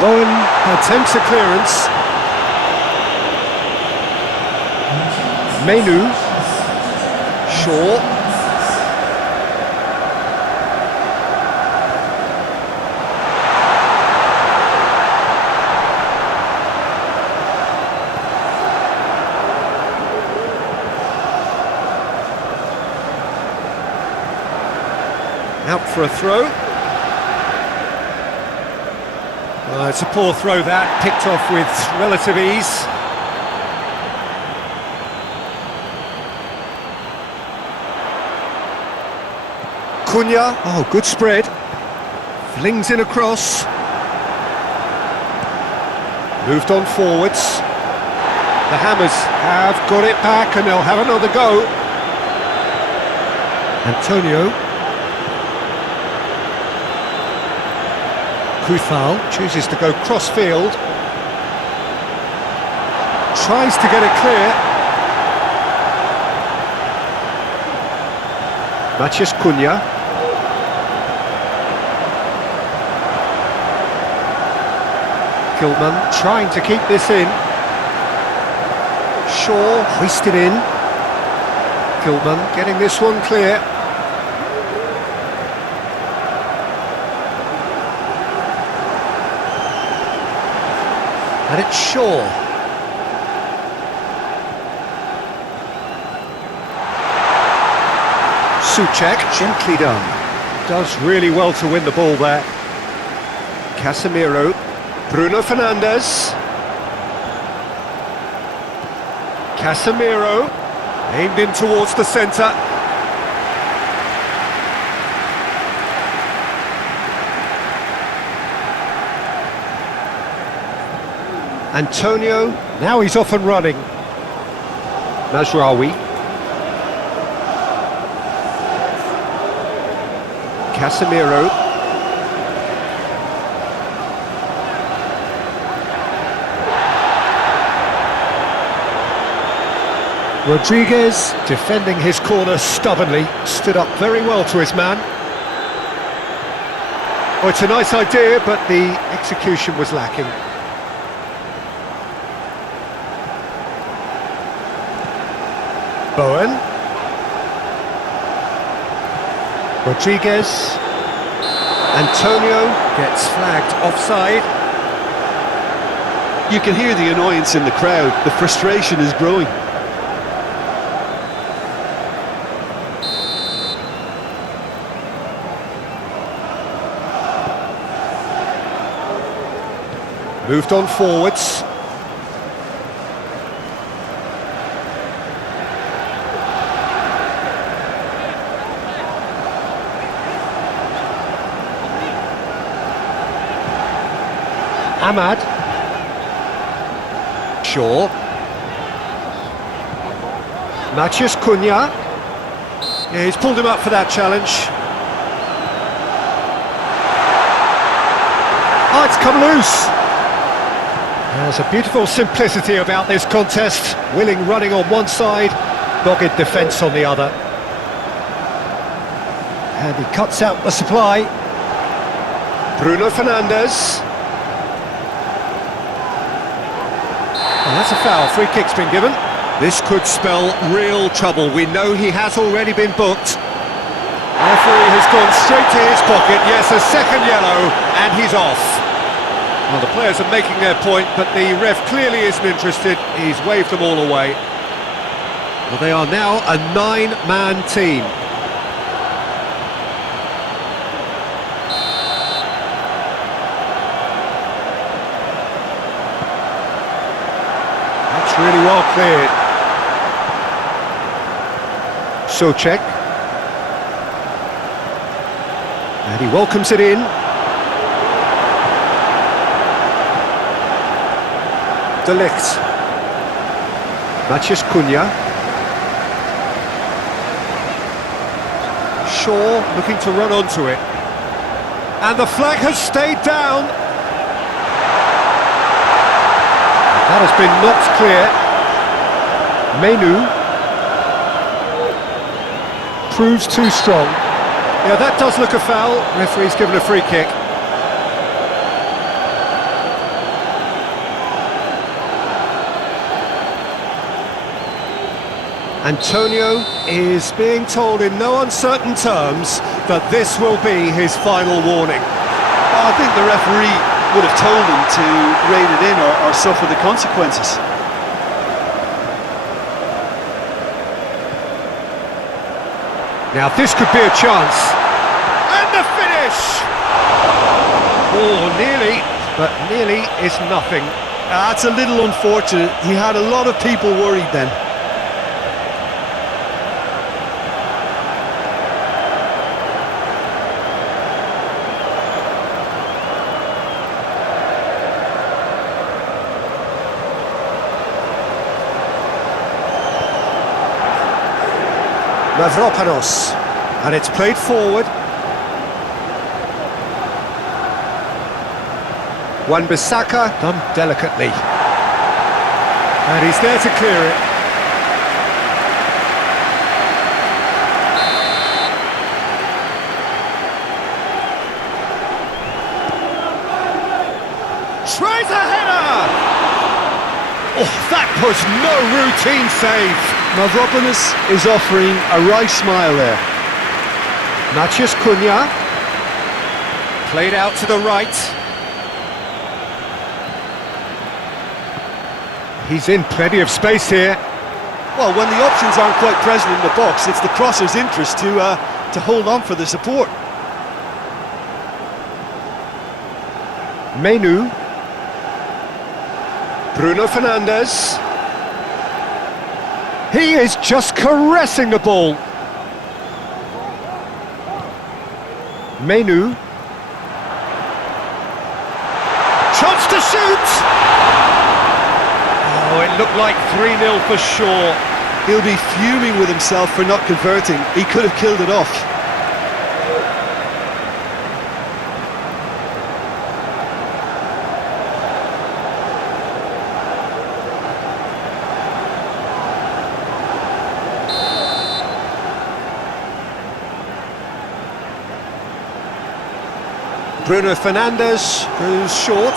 Bowen attempts a clearance. Menu. Shaw. Out for a throw. It's a poor throw that, picked off with relative ease. Cunha, oh, good spread. Flings in across. Moved on forwards. The Hammers have got it back and they'll have another go. Antonio. Kuthal chooses to go cross-field. Tries to get it clear. Matheus Cunha. Kilman trying to keep this in. Shaw hoisted in. Kilman getting this one clear. And it's Shaw. Souček, gently done. Does really well to win the ball there. Casemiro. Bruno Fernandes. Casemiro. Aimed in towards the centre. Antonio, now he's off and running. Mazraoui. Casemiro. Rodriguez, defending his corner stubbornly, stood up very well to his man. Oh, it's a nice idea, but the execution was lacking. Bowen. Rodriguez. Antonio gets flagged offside. You can hear the annoyance in the crowd. The frustration is growing. Moved on forwards. Ahmad. Shaw. Matheus Cunha. Yeah, he's pulled him up for that challenge. Oh, it's come loose. There's a beautiful simplicity about this contest. Willing running on one side, dogged defence on the other. And he cuts out the supply. Bruno Fernandes. And that's a foul, free kick's been given. This could spell real trouble. We know he has already been booked. Referee has gone straight to his pocket. Yes, a second yellow, and he's off. Well, the players are making their point, but the ref clearly isn't interested. He's waved them all away. Well, they are now a 9-man team. That's really well cleared. Souček. And he welcomes it in. De Ligt. Matheus Cunha. Shaw looking to run onto it. And the flag has stayed down. That has been knocked clear. Menu. Proves too strong. Yeah, that does look a foul. Referee's given a free kick. Antonio is being told in no uncertain terms that this will be his final warning. Well, I think the referee would have told him to rein it in or suffer the consequences. Now this could be a chance. And the finish! Oh, nearly, but nearly is nothing. That's a little unfortunate. He had a lot of people worried then. Mavropanos, and it's played forward. Wan-Bissaka done delicately, and he's there to clear it. Tries a header! Oh, that was no routine save. Mavropanos is offering a wry smile there. Matheus Cunha, played out to the right. He's in plenty of space here. Well, when the options aren't quite present in the box, it's the crosser's interest to hold on for the support. Menu. Bruno Fernandes. He is just caressing the ball. Menu. Chance to shoot! Oh, it looked like 3-0 for sure. He'll be fuming with himself for not converting. He could have killed it off. Bruno Fernandes goes short.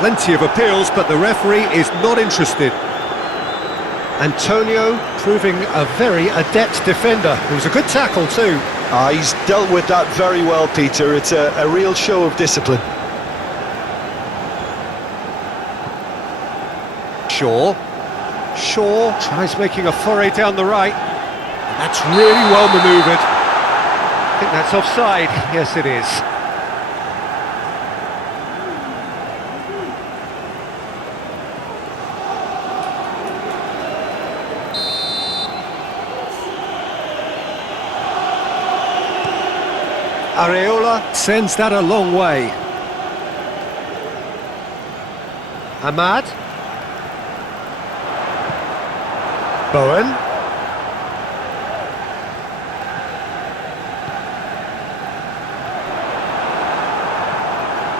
Plenty of appeals, but the referee is not interested. Antonio proving a very adept defender. It was a good tackle too. He's dealt with that very well, Peter. It's a real show of discipline. Shaw tries making a foray down the right. And that's really well manoeuvred. I think that's offside. Yes, it is. Areola sends that a long way. Ahmad. Bowen.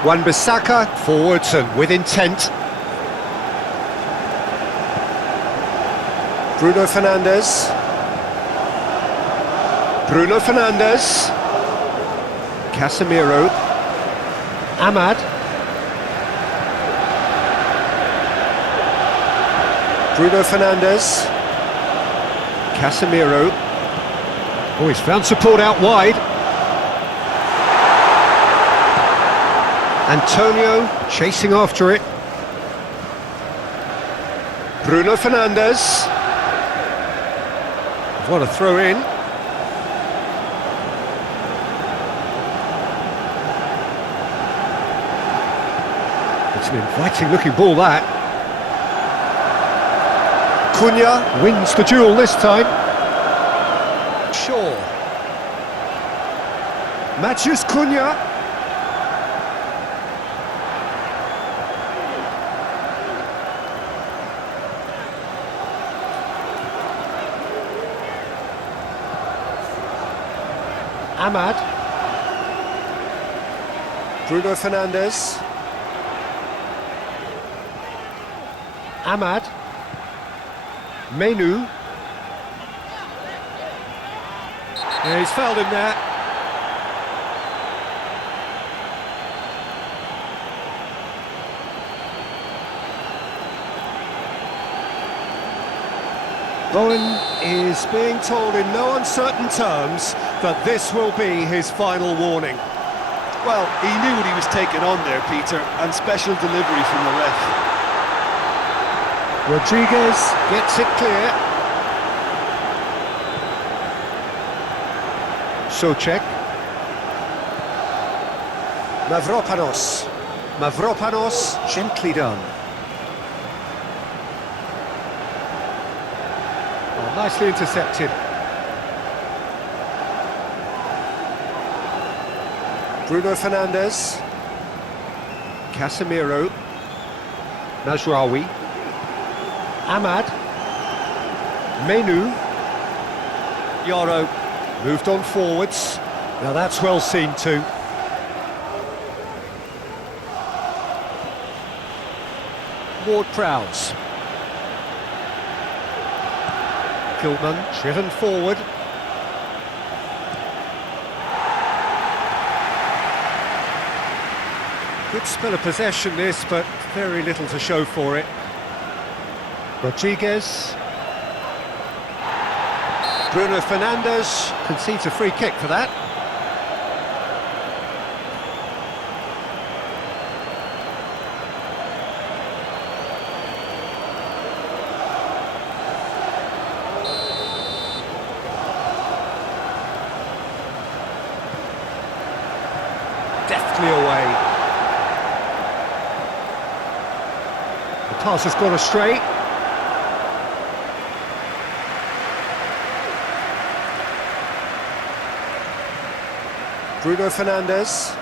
Wan-Bissaka forwards and with intent. Bruno Fernandes. Casemiro. Ahmad. Bruno Fernandes. Casemiro. Oh, he's found support out wide. Antonio chasing after it. Bruno Fernandes. What a throw in. It's an inviting looking ball, that. Cunha wins the duel this time. Shaw. Matheus Cunha. Ahmad. Bruno Fernandes. Ahmad. Menu. Yeah, he's fouled him there. Bowen is being told in no uncertain terms that this will be his final warning. Well, he knew what he was taking on there, Peter, and special delivery from the ref. Rodriguez gets it clear. Soucek. Mavropanos. Mavropanos, gently done. Oh, nicely intercepted. Bruno Fernandes. Casemiro. Mazraoui. Ahmad. Menu. Yoro. Moved on forwards. Now that's well seen too. Ward-Prowse. Kilman driven forward. Good spell of possession this, but very little to show for it. Rodriguez. Bruno Fernandes concedes a free kick for that. Deftly away. The pass has gone astray. Bruno Fernandes.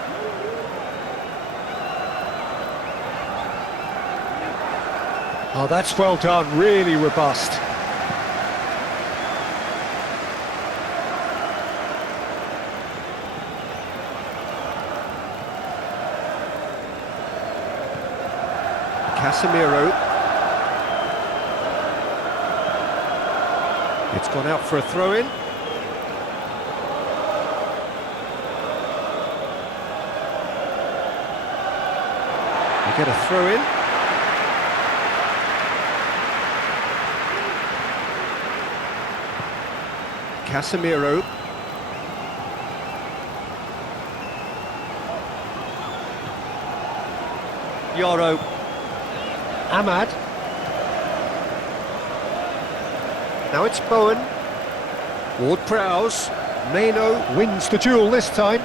Oh, that's well done, really robust. Casemiro. It's gone out for a throw-in. Get a throw in. Casemiro. Yoro. Ahmad. Now it's Bowen. Ward-Prowse. Meno wins the duel this time.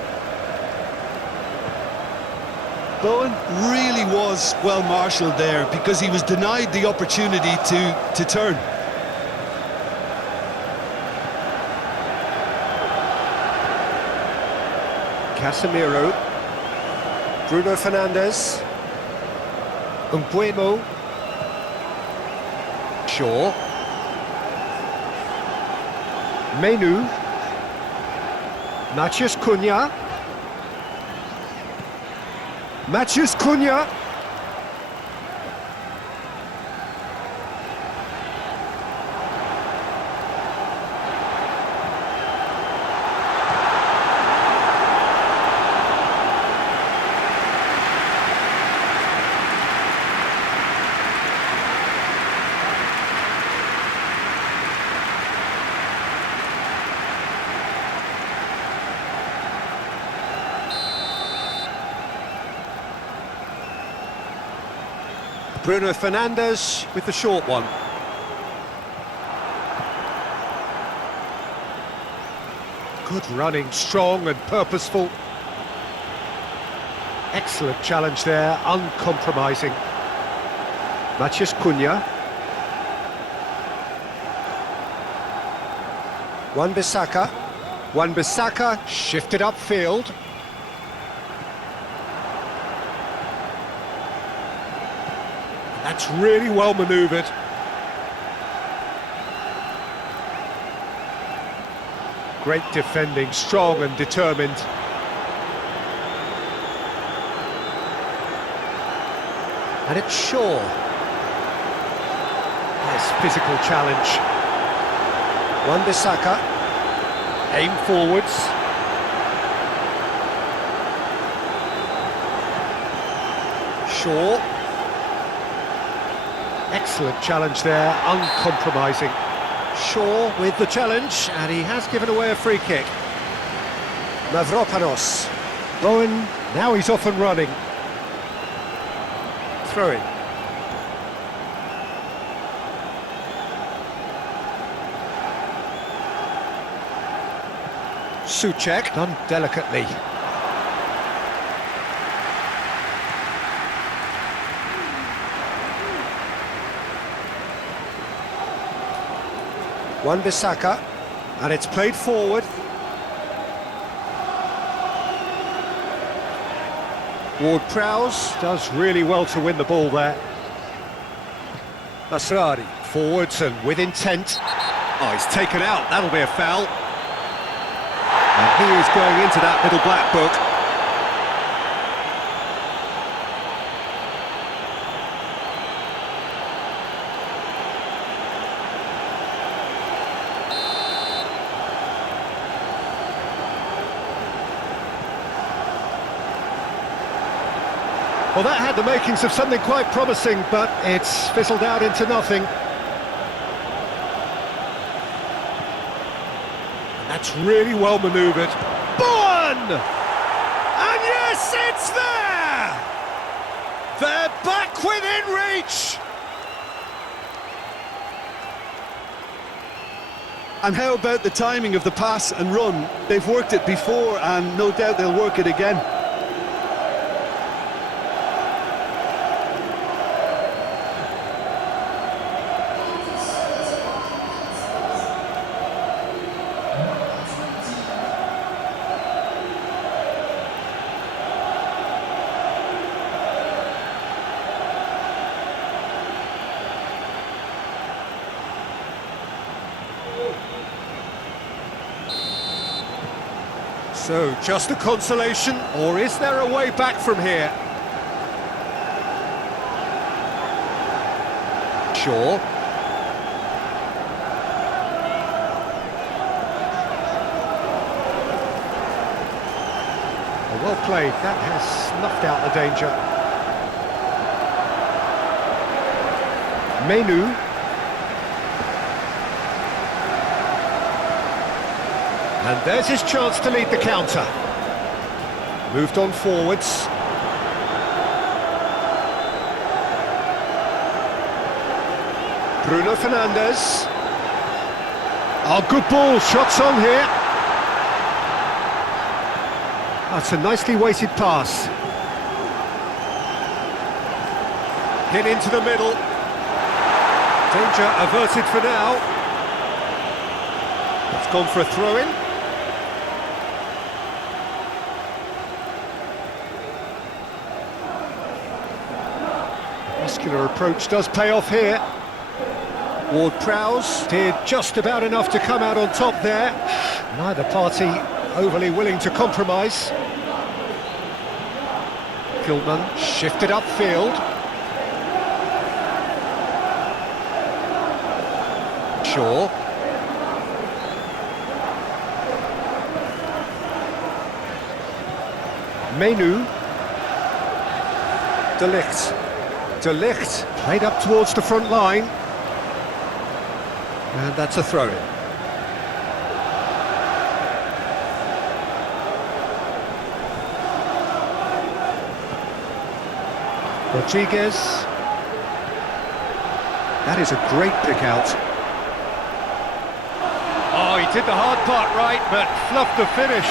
Bowen really was well marshalled there because he was denied the opportunity to turn. Casemiro. Bruno Fernandes. Mbeumo. Shaw. Menu. Matheus Cunha. Matheus Cunha. Bruno Fernandes with the short one. Good running, strong and purposeful. Excellent challenge there, uncompromising. Matheus Cunha. Wan-Bissaka. Wan-Bissaka shifted upfield. That's really well manoeuvred. Great defending, strong and determined. And it's Shaw. Nice physical challenge. Wan-Bissaka. Aim forwards. Shaw. Excellent challenge there, uncompromising. Shaw with the challenge, and he has given away a free kick. Mavropanos. Bowen, now he's off and running. Throw-in. Souček, done delicately. Wan-Bissaka, and it's played forward. Ward-Prowse does really well to win the ball there. Masrari, forwards and with intent. Oh, he's taken out, that'll be a foul. And he is going into that little black book. Well, that had the makings of something quite promising, but it's fizzled out into nothing. And that's really well manoeuvred. Bowen! And yes, it's there! They're back within reach! And how about the timing of the pass and run? They've worked it before, and no doubt they'll work it again. So, just a consolation, or is there a way back from here? Shaw. Well played, that has snuffed out the danger. Menu. And there's his chance to lead the counter. Moved on forwards. Bruno Fernandes. Oh, good ball, shots on here. That's a nicely weighted pass. Hit into the middle. Danger averted for now. It's gone for a throw-in. Muscular approach does pay off here. Ward-Prowse did just about enough to come out on top there. Neither party overly willing to compromise. Gilman shifted upfield. Shaw. Menu. De Ligt. De Ligt played up towards the front line. And that's a throw-in. Rodriguez. That is a great pick out. Oh, he did the hard part right, but fluffed the finish.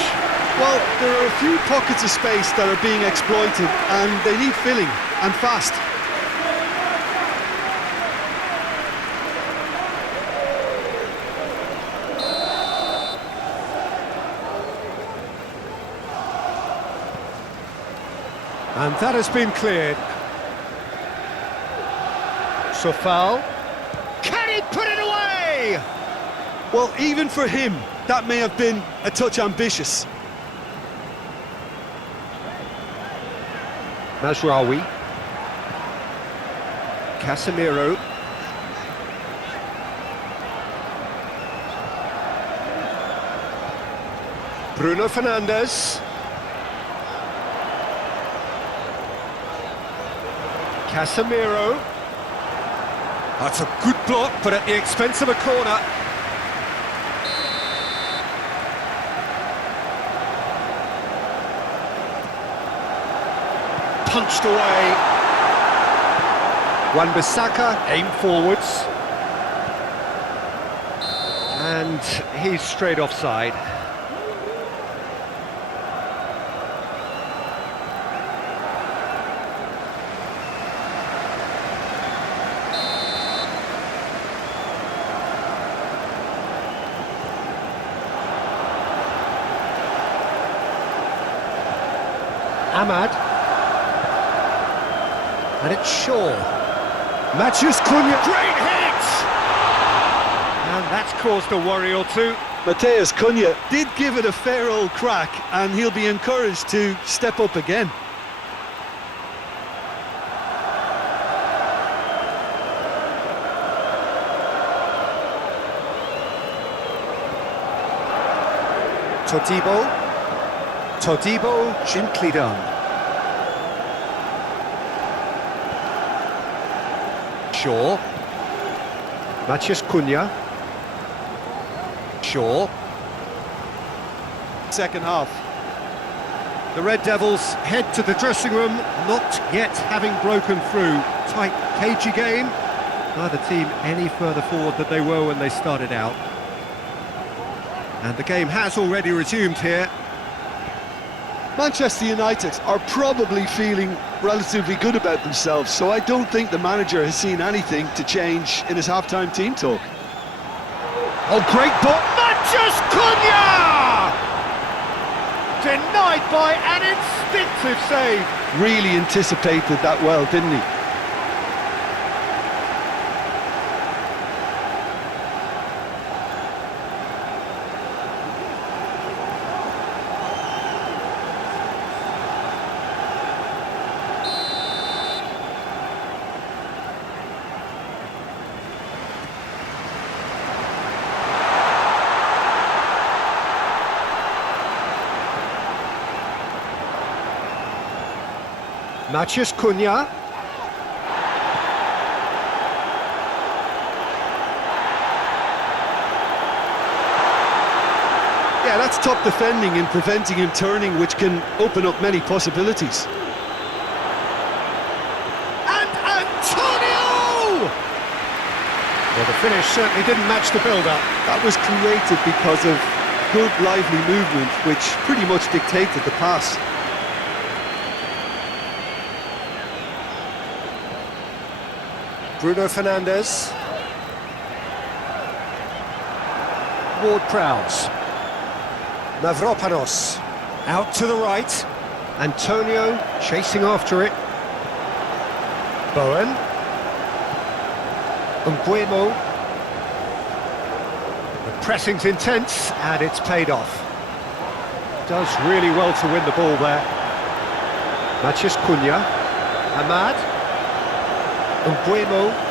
Well, there are a few pockets of space that are being exploited, and they need filling, and fast. And that has been cleared. So foul. Can he put it away? Well, even for him, that may have been a touch ambitious. Mazraoui. Casemiro. Bruno Fernandes. Casemiro. That's a good block, but at the expense of a corner. Punched away. Wan-Bissaka aimed forwards. And he's straight offside. Ahmad. And it's Shaw. Matheus Cunha. Great hit! And that's caused a worry or two. Matheus Cunha did give it a fair old crack, and he'll be encouraged to step up again. Todibo, gently done. Shaw. Matheus Cunha. Shaw. Second half. The Red Devils head to the dressing room, not yet having broken through. Tight, cagey game. Neither team any further forward than they were when they started out. And the game has already resumed here. Manchester United are probably feeling relatively good about themselves, so I don't think the manager has seen anything to change in his half-time team talk. Oh, great ball! Matheus Cunha! Denied by an instinctive save. Really anticipated that well, didn't he? Matheus Cunha. Yeah, that's top defending and preventing him turning, which can open up many possibilities. And Antonio! Well, the finish certainly didn't match the build-up. That was created because of good, lively movement, which pretty much dictated the pass. Bruno Fernandes. Ward-Prowse. Mavropanos. Out to the right. Antonio chasing after it. Bowen. Mbeumo. The pressing's intense and it's paid off. Does really well to win the ball there. Matheus Cunha. Ahmad. Mbeumo.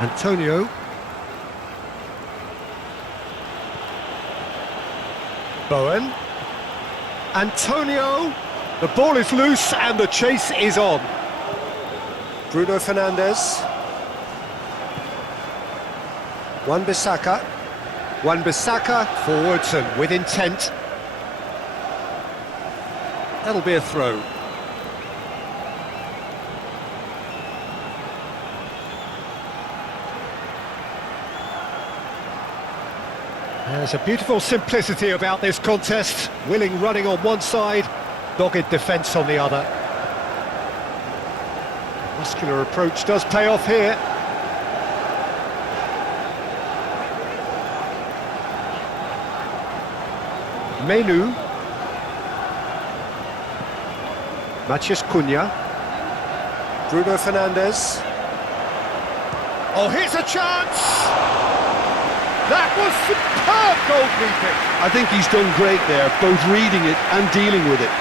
Antonio. Bowen. Antonio. The ball is loose and the chase is on. Bruno Fernandes. Wan-Bissaka. Wan-Bissaka forwards and with intent. That'll be a throw. There's a beautiful simplicity about this contest. Willing running on one side, dogged defence on the other. Muscular approach does pay off here. Menu. Matheus Cunha. Bruno Fernandes. Oh, here's a chance! That was superb goalkeeping! I think he's done great there, both reading it and dealing with it.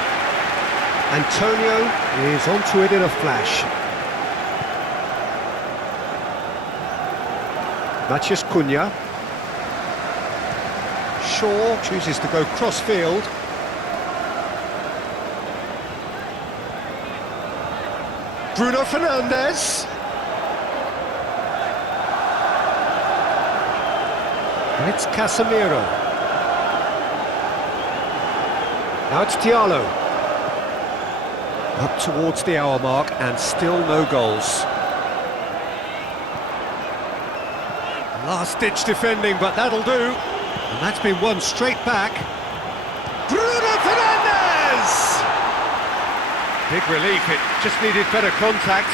Antonio is onto it in a flash. Matheus Cunha. Shaw chooses to go cross-field. Bruno Fernandes. And it's Casemiro. Now it's Diallo. Up towards the hour mark and still no goals. Last-ditch defending, but that'll do. And that's been won straight back. Bruno Fernandes! Big relief, it just needed better contact.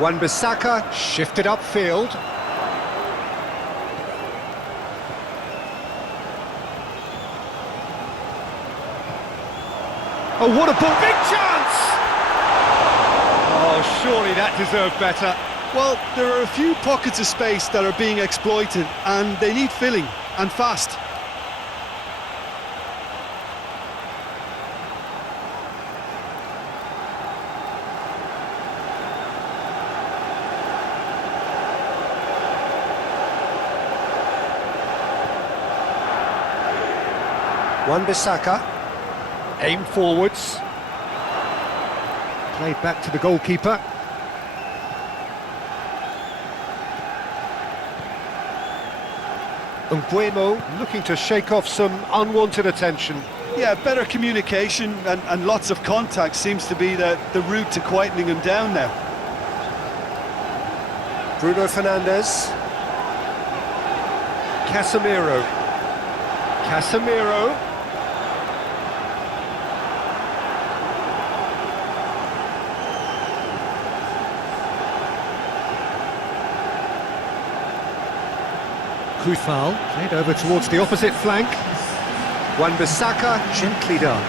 Wan-Bissaka shifted upfield. Oh, what a ball! Big chance! Oh, surely that deserved better. Well, there are a few pockets of space that are being exploited, and they need filling, and fast. Wan-Bissaka, aim forwards, played back to the goalkeeper. Mbeumo looking to shake off some unwanted attention. Yeah, better communication and lots of contact seems to be the route to quietening him down now. Bruno Fernandes. Casemiro. Kufal played over towards the opposite flank. Wan-Bissaka gently done.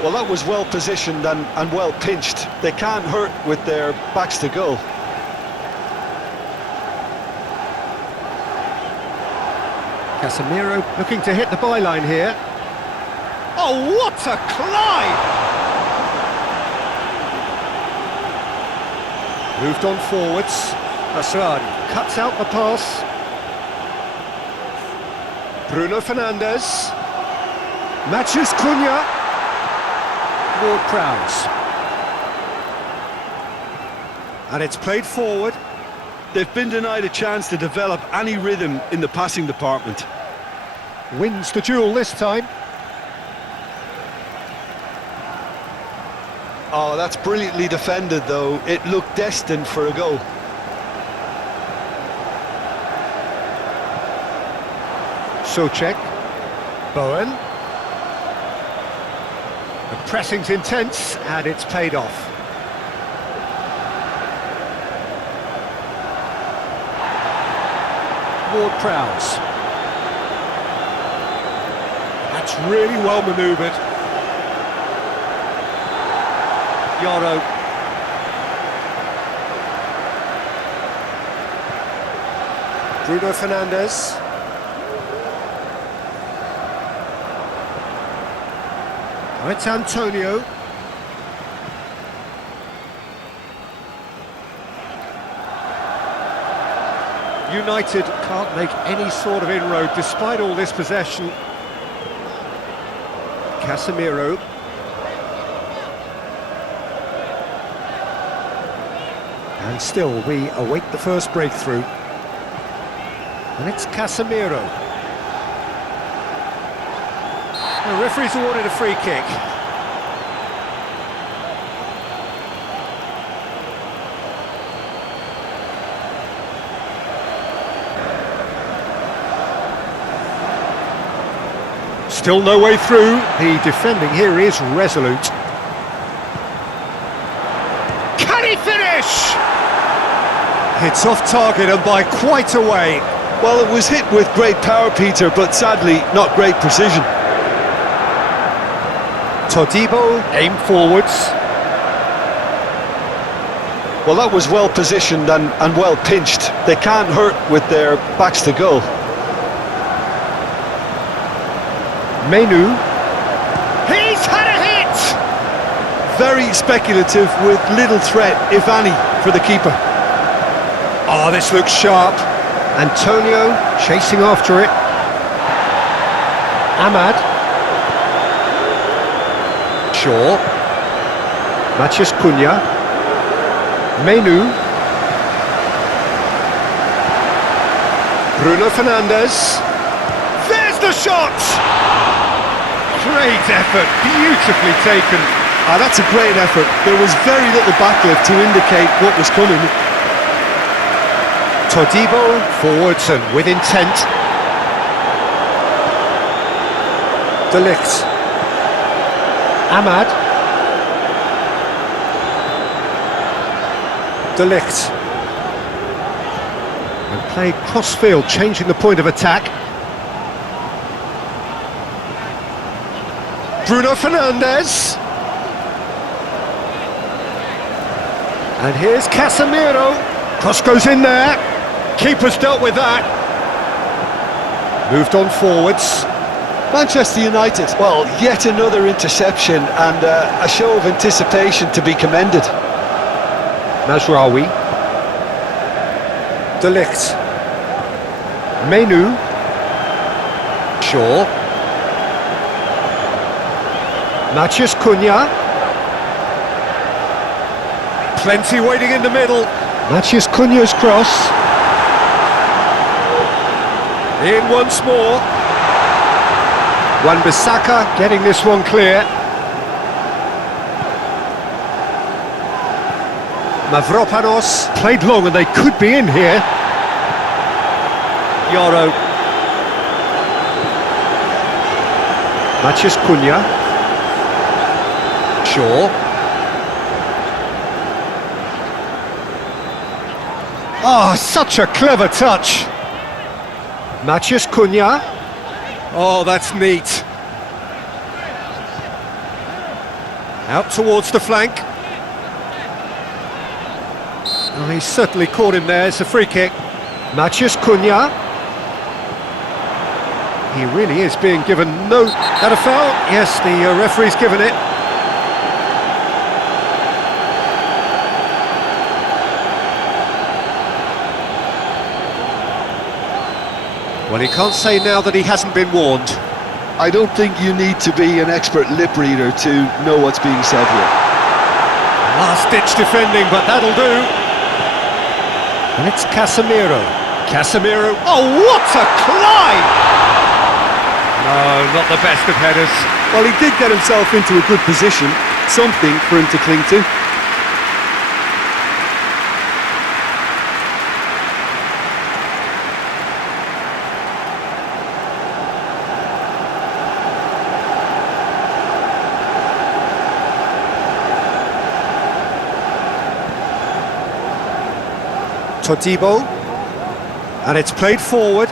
Well, that was well positioned and well pinched. They can't hurt with their backs to goal. Casemiro looking to hit the byline here. Oh, what a climb! Moved on forwards. Asran cuts out the pass. Bruno Fernandes. Matheus Cunha. Ward Prowse. And it's played forward. They've been denied a chance to develop any rhythm in the passing department. Wins the duel this time. Oh, that's brilliantly defended, though. It looked destined for a goal. Soucek. Bowen. The pressing's intense and it's paid off. Ward Prowse. That's really well manoeuvred. Jarrod. Bruno Fernandes. Oh, it's Antonio. United can't make any sort of inroad despite all this possession. Casemiro. And still we await the first breakthrough. And it's Casemiro. The referee's awarded a free kick. Still no way through. The defending here is resolute. Can he finish? It's off target and by quite a way. Well, it was hit with great power, Peter, but sadly not great precision. Todibo aimed forwards. Well, that was well positioned and well pinched. They can't hurt with their backs to goal. Menu. He's had a hit! Very speculative with little threat, if any, for the keeper. Oh, this looks sharp. Antonio chasing after it. Ahmad. Shaw. Matheus Cunha. Menu. Bruno Fernandes. There's the shot! Great effort, beautifully taken. Ah, that's a great effort. There was very little backlift to indicate what was coming. Todibo forwards and with intent. De Ligt. Ahmad. De Ligt. And played cross-field, changing the point of attack. Bruno Fernandes. And here's Casemiro. Cross goes in there. Keeper's dealt with that. Moved on forwards. Manchester United, well, yet another interception and a show of anticipation to be commended. Mazraoui. De Ligt. Menu. Shaw. Matheus Cunha. Plenty waiting in the middle. Matheus Cunha's cross. In once more. Wan-Bissaka getting this one clear. Mavropanos played long and they could be in here. Yoro. Matheus Cunha. Shaw. Oh, such a clever touch. Matheus Cunha. Oh, that's neat. Out towards the flank. Oh, he certainly caught him there. It's a free kick. Matheus Cunha. He really is being given no... That a foul? Yes, the referee's given it. Well, he can't say now that he hasn't been warned. I don't think you need to be an expert lip reader to know what's being said here. Last-ditch defending, but that'll do. And it's Casemiro. Casemiro. Oh, what a climb! No, not the best of headers. Well, he did get himself into a good position, something for him to cling to. Todibo, and it's played forward.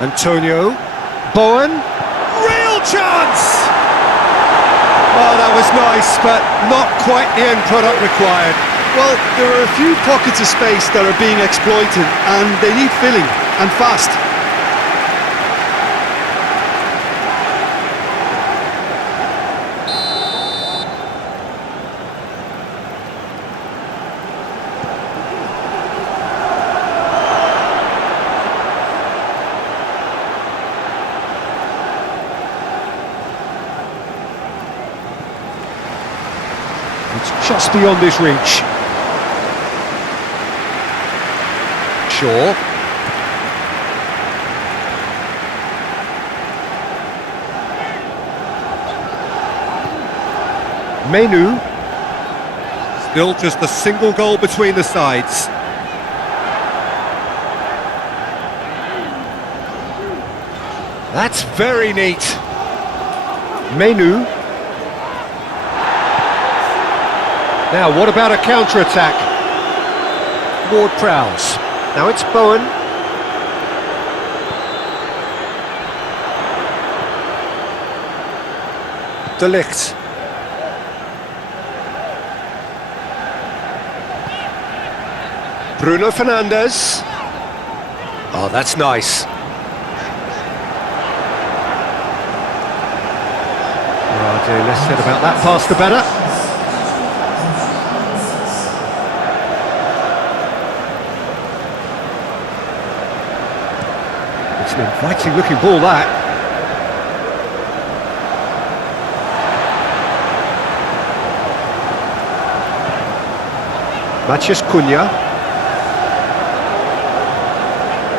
Antonio, Bowen, real chance! Oh, that was nice, but not quite the end product required. Well, there are a few pockets of space that are being exploited, and they need filling, and fast. It's just beyond his reach. Shaw. Menu. Still just a single goal between the sides. That's very neat. Menu. Now, what about a counter-attack? Ward-Prowse. Now it's Bowen. De Ligt. Bruno Fernandes. Oh, that's nice. Oh dear, less said about that pass the better. It's an inviting looking ball, that. Matheus Cunha.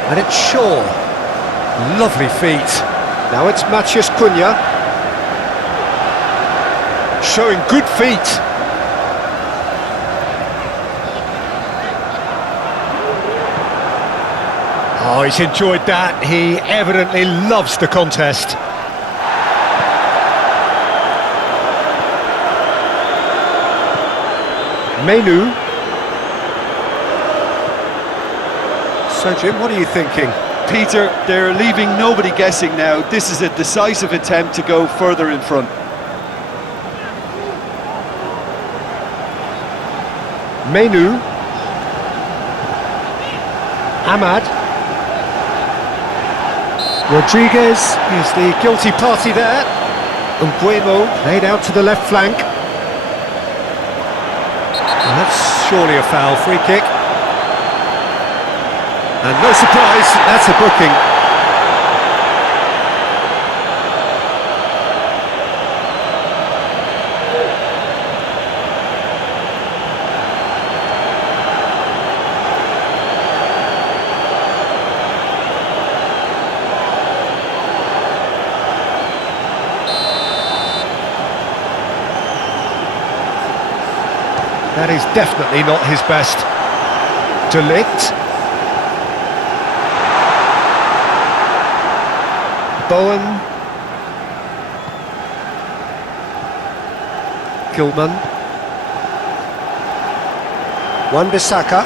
And it's Shaw. Lovely feet. Now it's Matheus Cunha. Showing good feet. Oh, he's enjoyed that. He evidently loves the contest. Menu. So, Jim, what are you thinking? Peter, they're leaving nobody guessing now. This is a decisive attempt to go further in front. Menu. Ahmad. Rodriguez is the guilty party there. Mbeumo laid out to the left flank. And that's surely a foul, free kick. And no surprise, that's a booking. That is definitely not his best. De Ligt. Bowen. Gilman. Wan-Bissaka.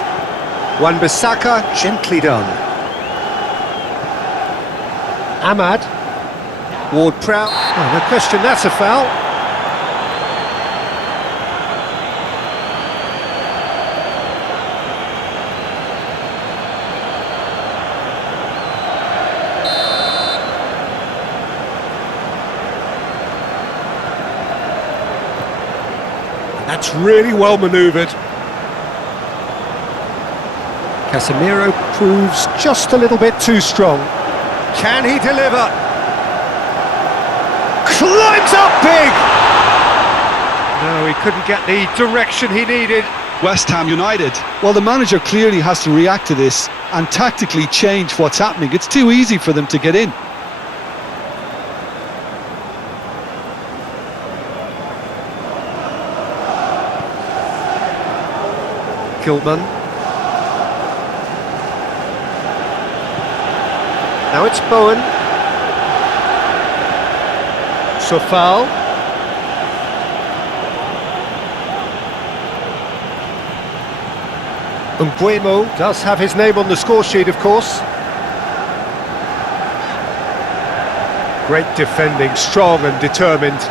Wan-Bissaka, gently done. Ahmad. Ward-Prowse. Oh, no question, that's a foul. That's really well manoeuvred. Casemiro proves just a little bit too strong. Can he deliver? Climbs up big! No, he couldn't get the direction he needed. West Ham United. Well, the manager clearly has to react to this and tactically change what's happening. It's too easy for them to get in. Gilman. Now it's Bowen. So foul. Mbeumo does have his name on the score sheet, of course. Great defending, strong and determined.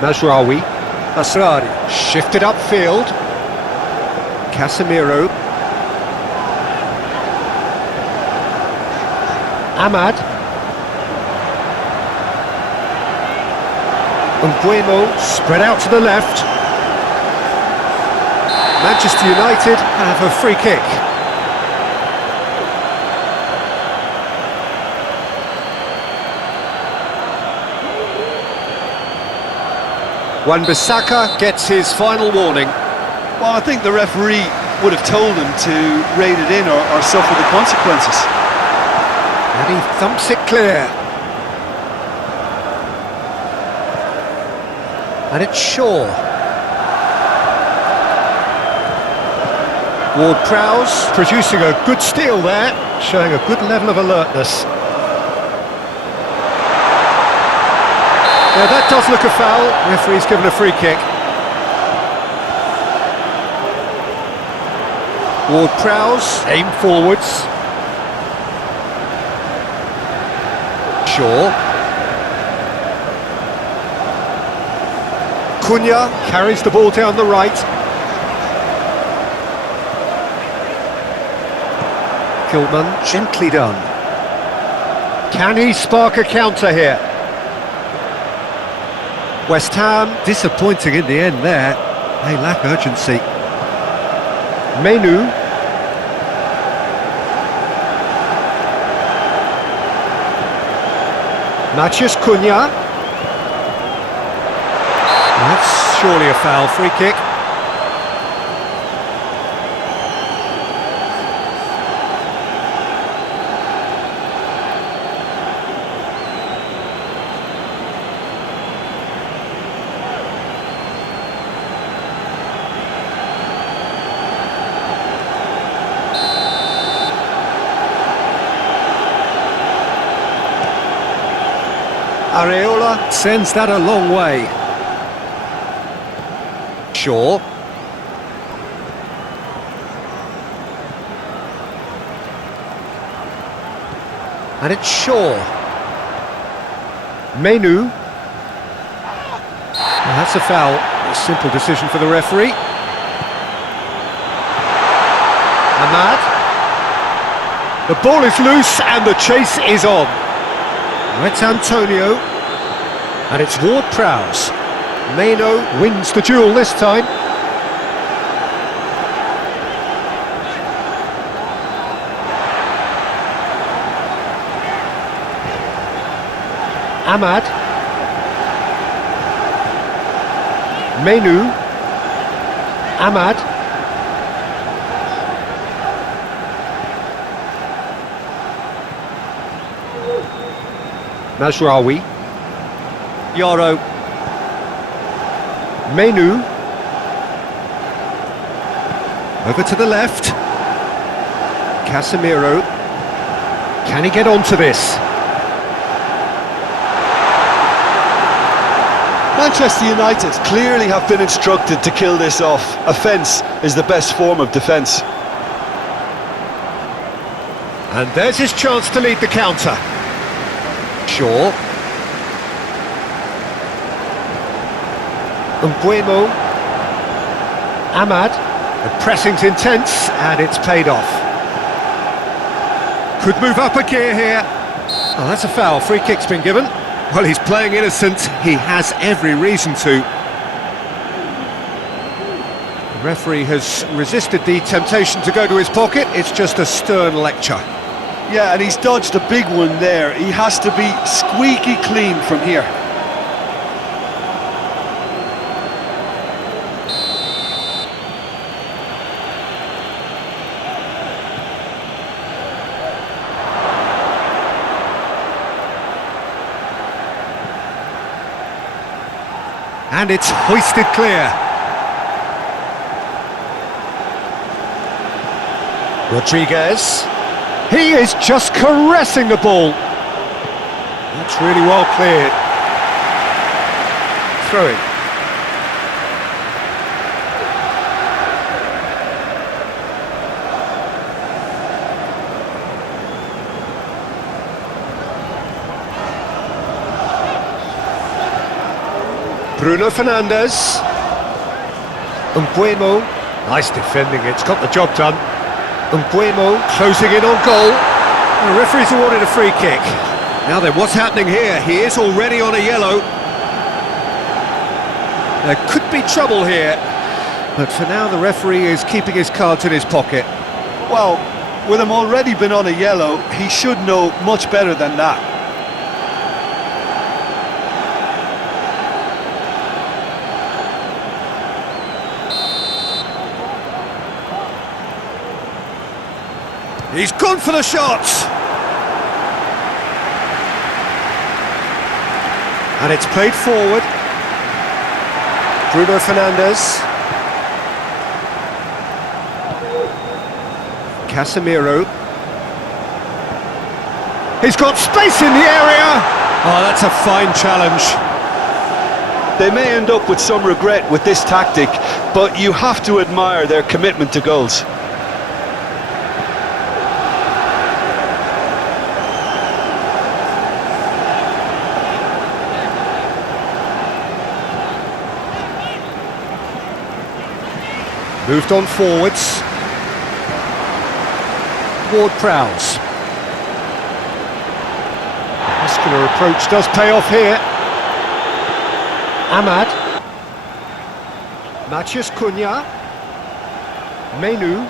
Mazraoui. Asrari shifted upfield. Casemiro. Ahmad. Mbeumo spread out to the left. Manchester United have a free kick. Wan-Bissaka gets his final warning. Well, I think the referee would have told him to rein it in or suffer the consequences. And he thumps it clear. And it's Shaw. Ward-Prowse producing a good steal there, showing a good level of alertness. Yeah, that does look a foul. Referee's given a free kick. Ward-Prowse, aim forwards. Shaw. Cunha carries the ball down the right. Kilman, gently done. Can he spark a counter here? West Ham, disappointing in the end there. They lack urgency. Menu. Matheus Cunha. That's surely a foul, free kick. Areola sends that a long way. Shaw. And it's Shaw. Menu. Well, that's a foul. A simple decision for the referee. Ahmad. The ball is loose and the chase is on. It's Antonio, and it's Ward-Prowse. Meno wins the duel this time. Ahmad. Menu. Ahmad. Mazraoui. Yoro. Menu. Over to the left. Casemiro. Can he get onto this? Manchester United clearly have been instructed to kill this off. Offence is the best form of defence. And there's his chance to lead the counter. Shaw. Mbeumo. Ahmad. The pressing's intense and it's paid off. Could move up a gear here. Oh, that's a foul. Free kick's been given. Well, he's playing innocent. He has every reason to. The referee has resisted the temptation to go to his pocket. It's just a stern lecture. Yeah, and he's dodged a big one there. He has to be squeaky clean from here. And it's hoisted clear. Rodriguez. He is just caressing the ball. That's really well cleared. Throw-in. Bruno Fernandes. Mbeumo. Nice defending, it's got the job done. Mbeumo closing in on goal. The referee's awarded a free kick. Now then, what's happening here? He is already on a yellow. There could be trouble here. But for now, the referee is keeping his cards in his pocket. Well, with him already been on a yellow, he should know much better than that. He's gone for the shots! And it's played forward. Bruno Fernandes. Casemiro. He's got space in the area. Oh, that's a fine challenge. They may end up with some regret with this tactic, but you have to admire their commitment to goals. Moved on forwards. Ward-Prowse. Muscular approach does pay off here. Ahmad. Matheus Cunha. Menu.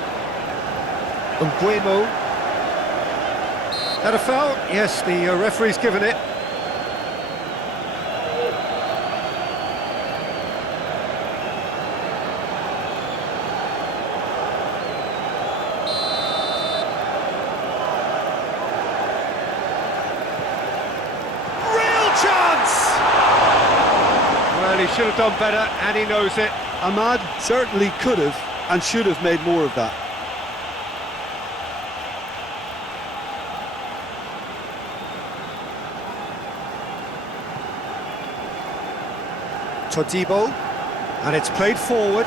Mbeumo. That a foul? Yes, the referee's given it. Well, he should have done better, and he knows it. Ahmad certainly could have and should have made more of that. Todibo, and it's played forward.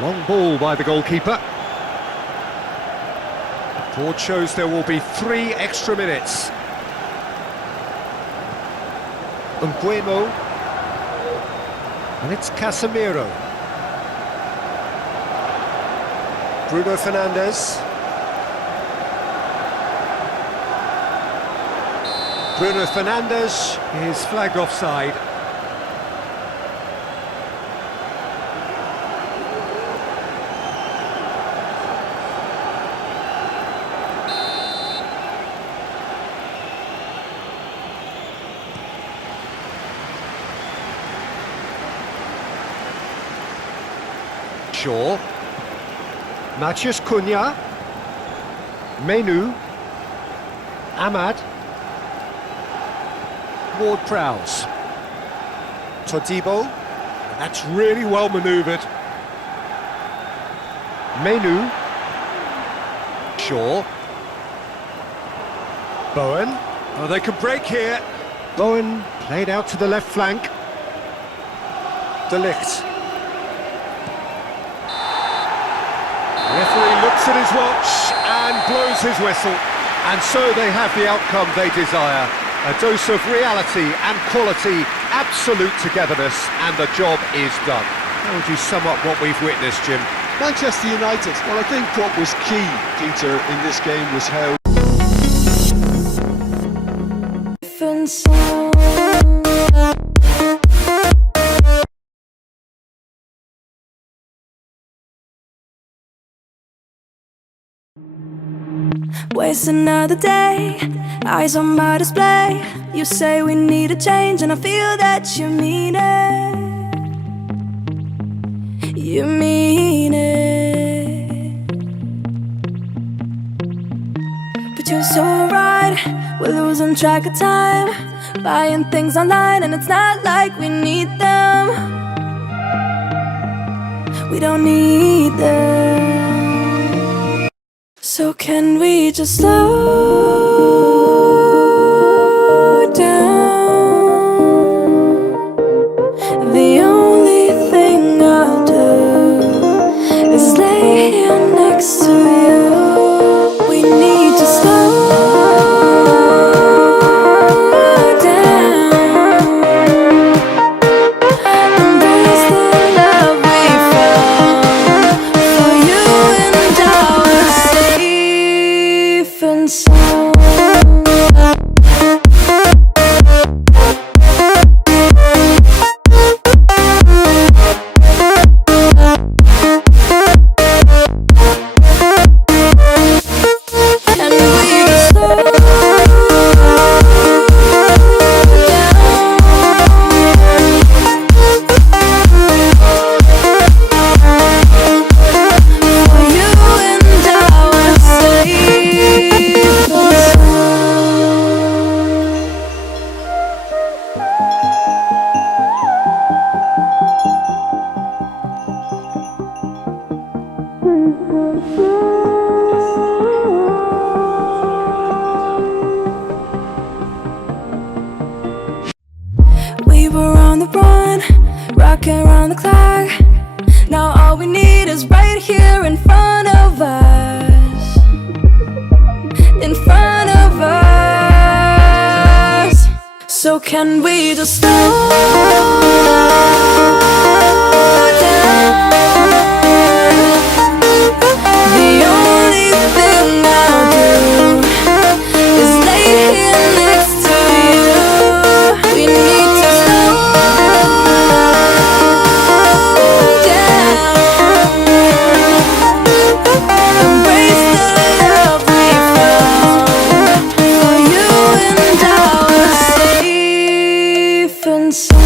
Long ball by the goalkeeper. Board shows there will be 3 extra minutes. Mbeumo. And it's Casemiro. Bruno Fernandes. Bruno Fernandes is flagged offside. Shaw. Matheus Cunha. Menu. Ahmad. Ward-Prowse. Todibo. That's really well manoeuvred. Menu. Shaw. Bowen. Oh, they can break here. Bowen played out to the left flank. De Ligt. The referee looks at his watch and blows his whistle, and so they have the outcome they desire. A dose of reality and quality, absolute togetherness, and the job is done. How would you sum up what we've witnessed, Jim? Manchester United, well, I think what was key, Peter, in this game was how different sound. Waste another day, eyes on my display. You say we need a change, and I feel that you mean it. You mean it. But you're so right, we're losing track of time, buying things online, and it's not like we need them. We don't need them. So can we just slow down? The only thing I'll do is lay here next to you. We need to slow down. Embrace the love we found for you and I. Safe and sound. the run, rocking around the clock. Now all we need is right here in front of us. In front of us. So can we just slow down? The only thing I'll do is lay here next to you. We need to slow down. Embrace the love we found. For you and I were safe and sound.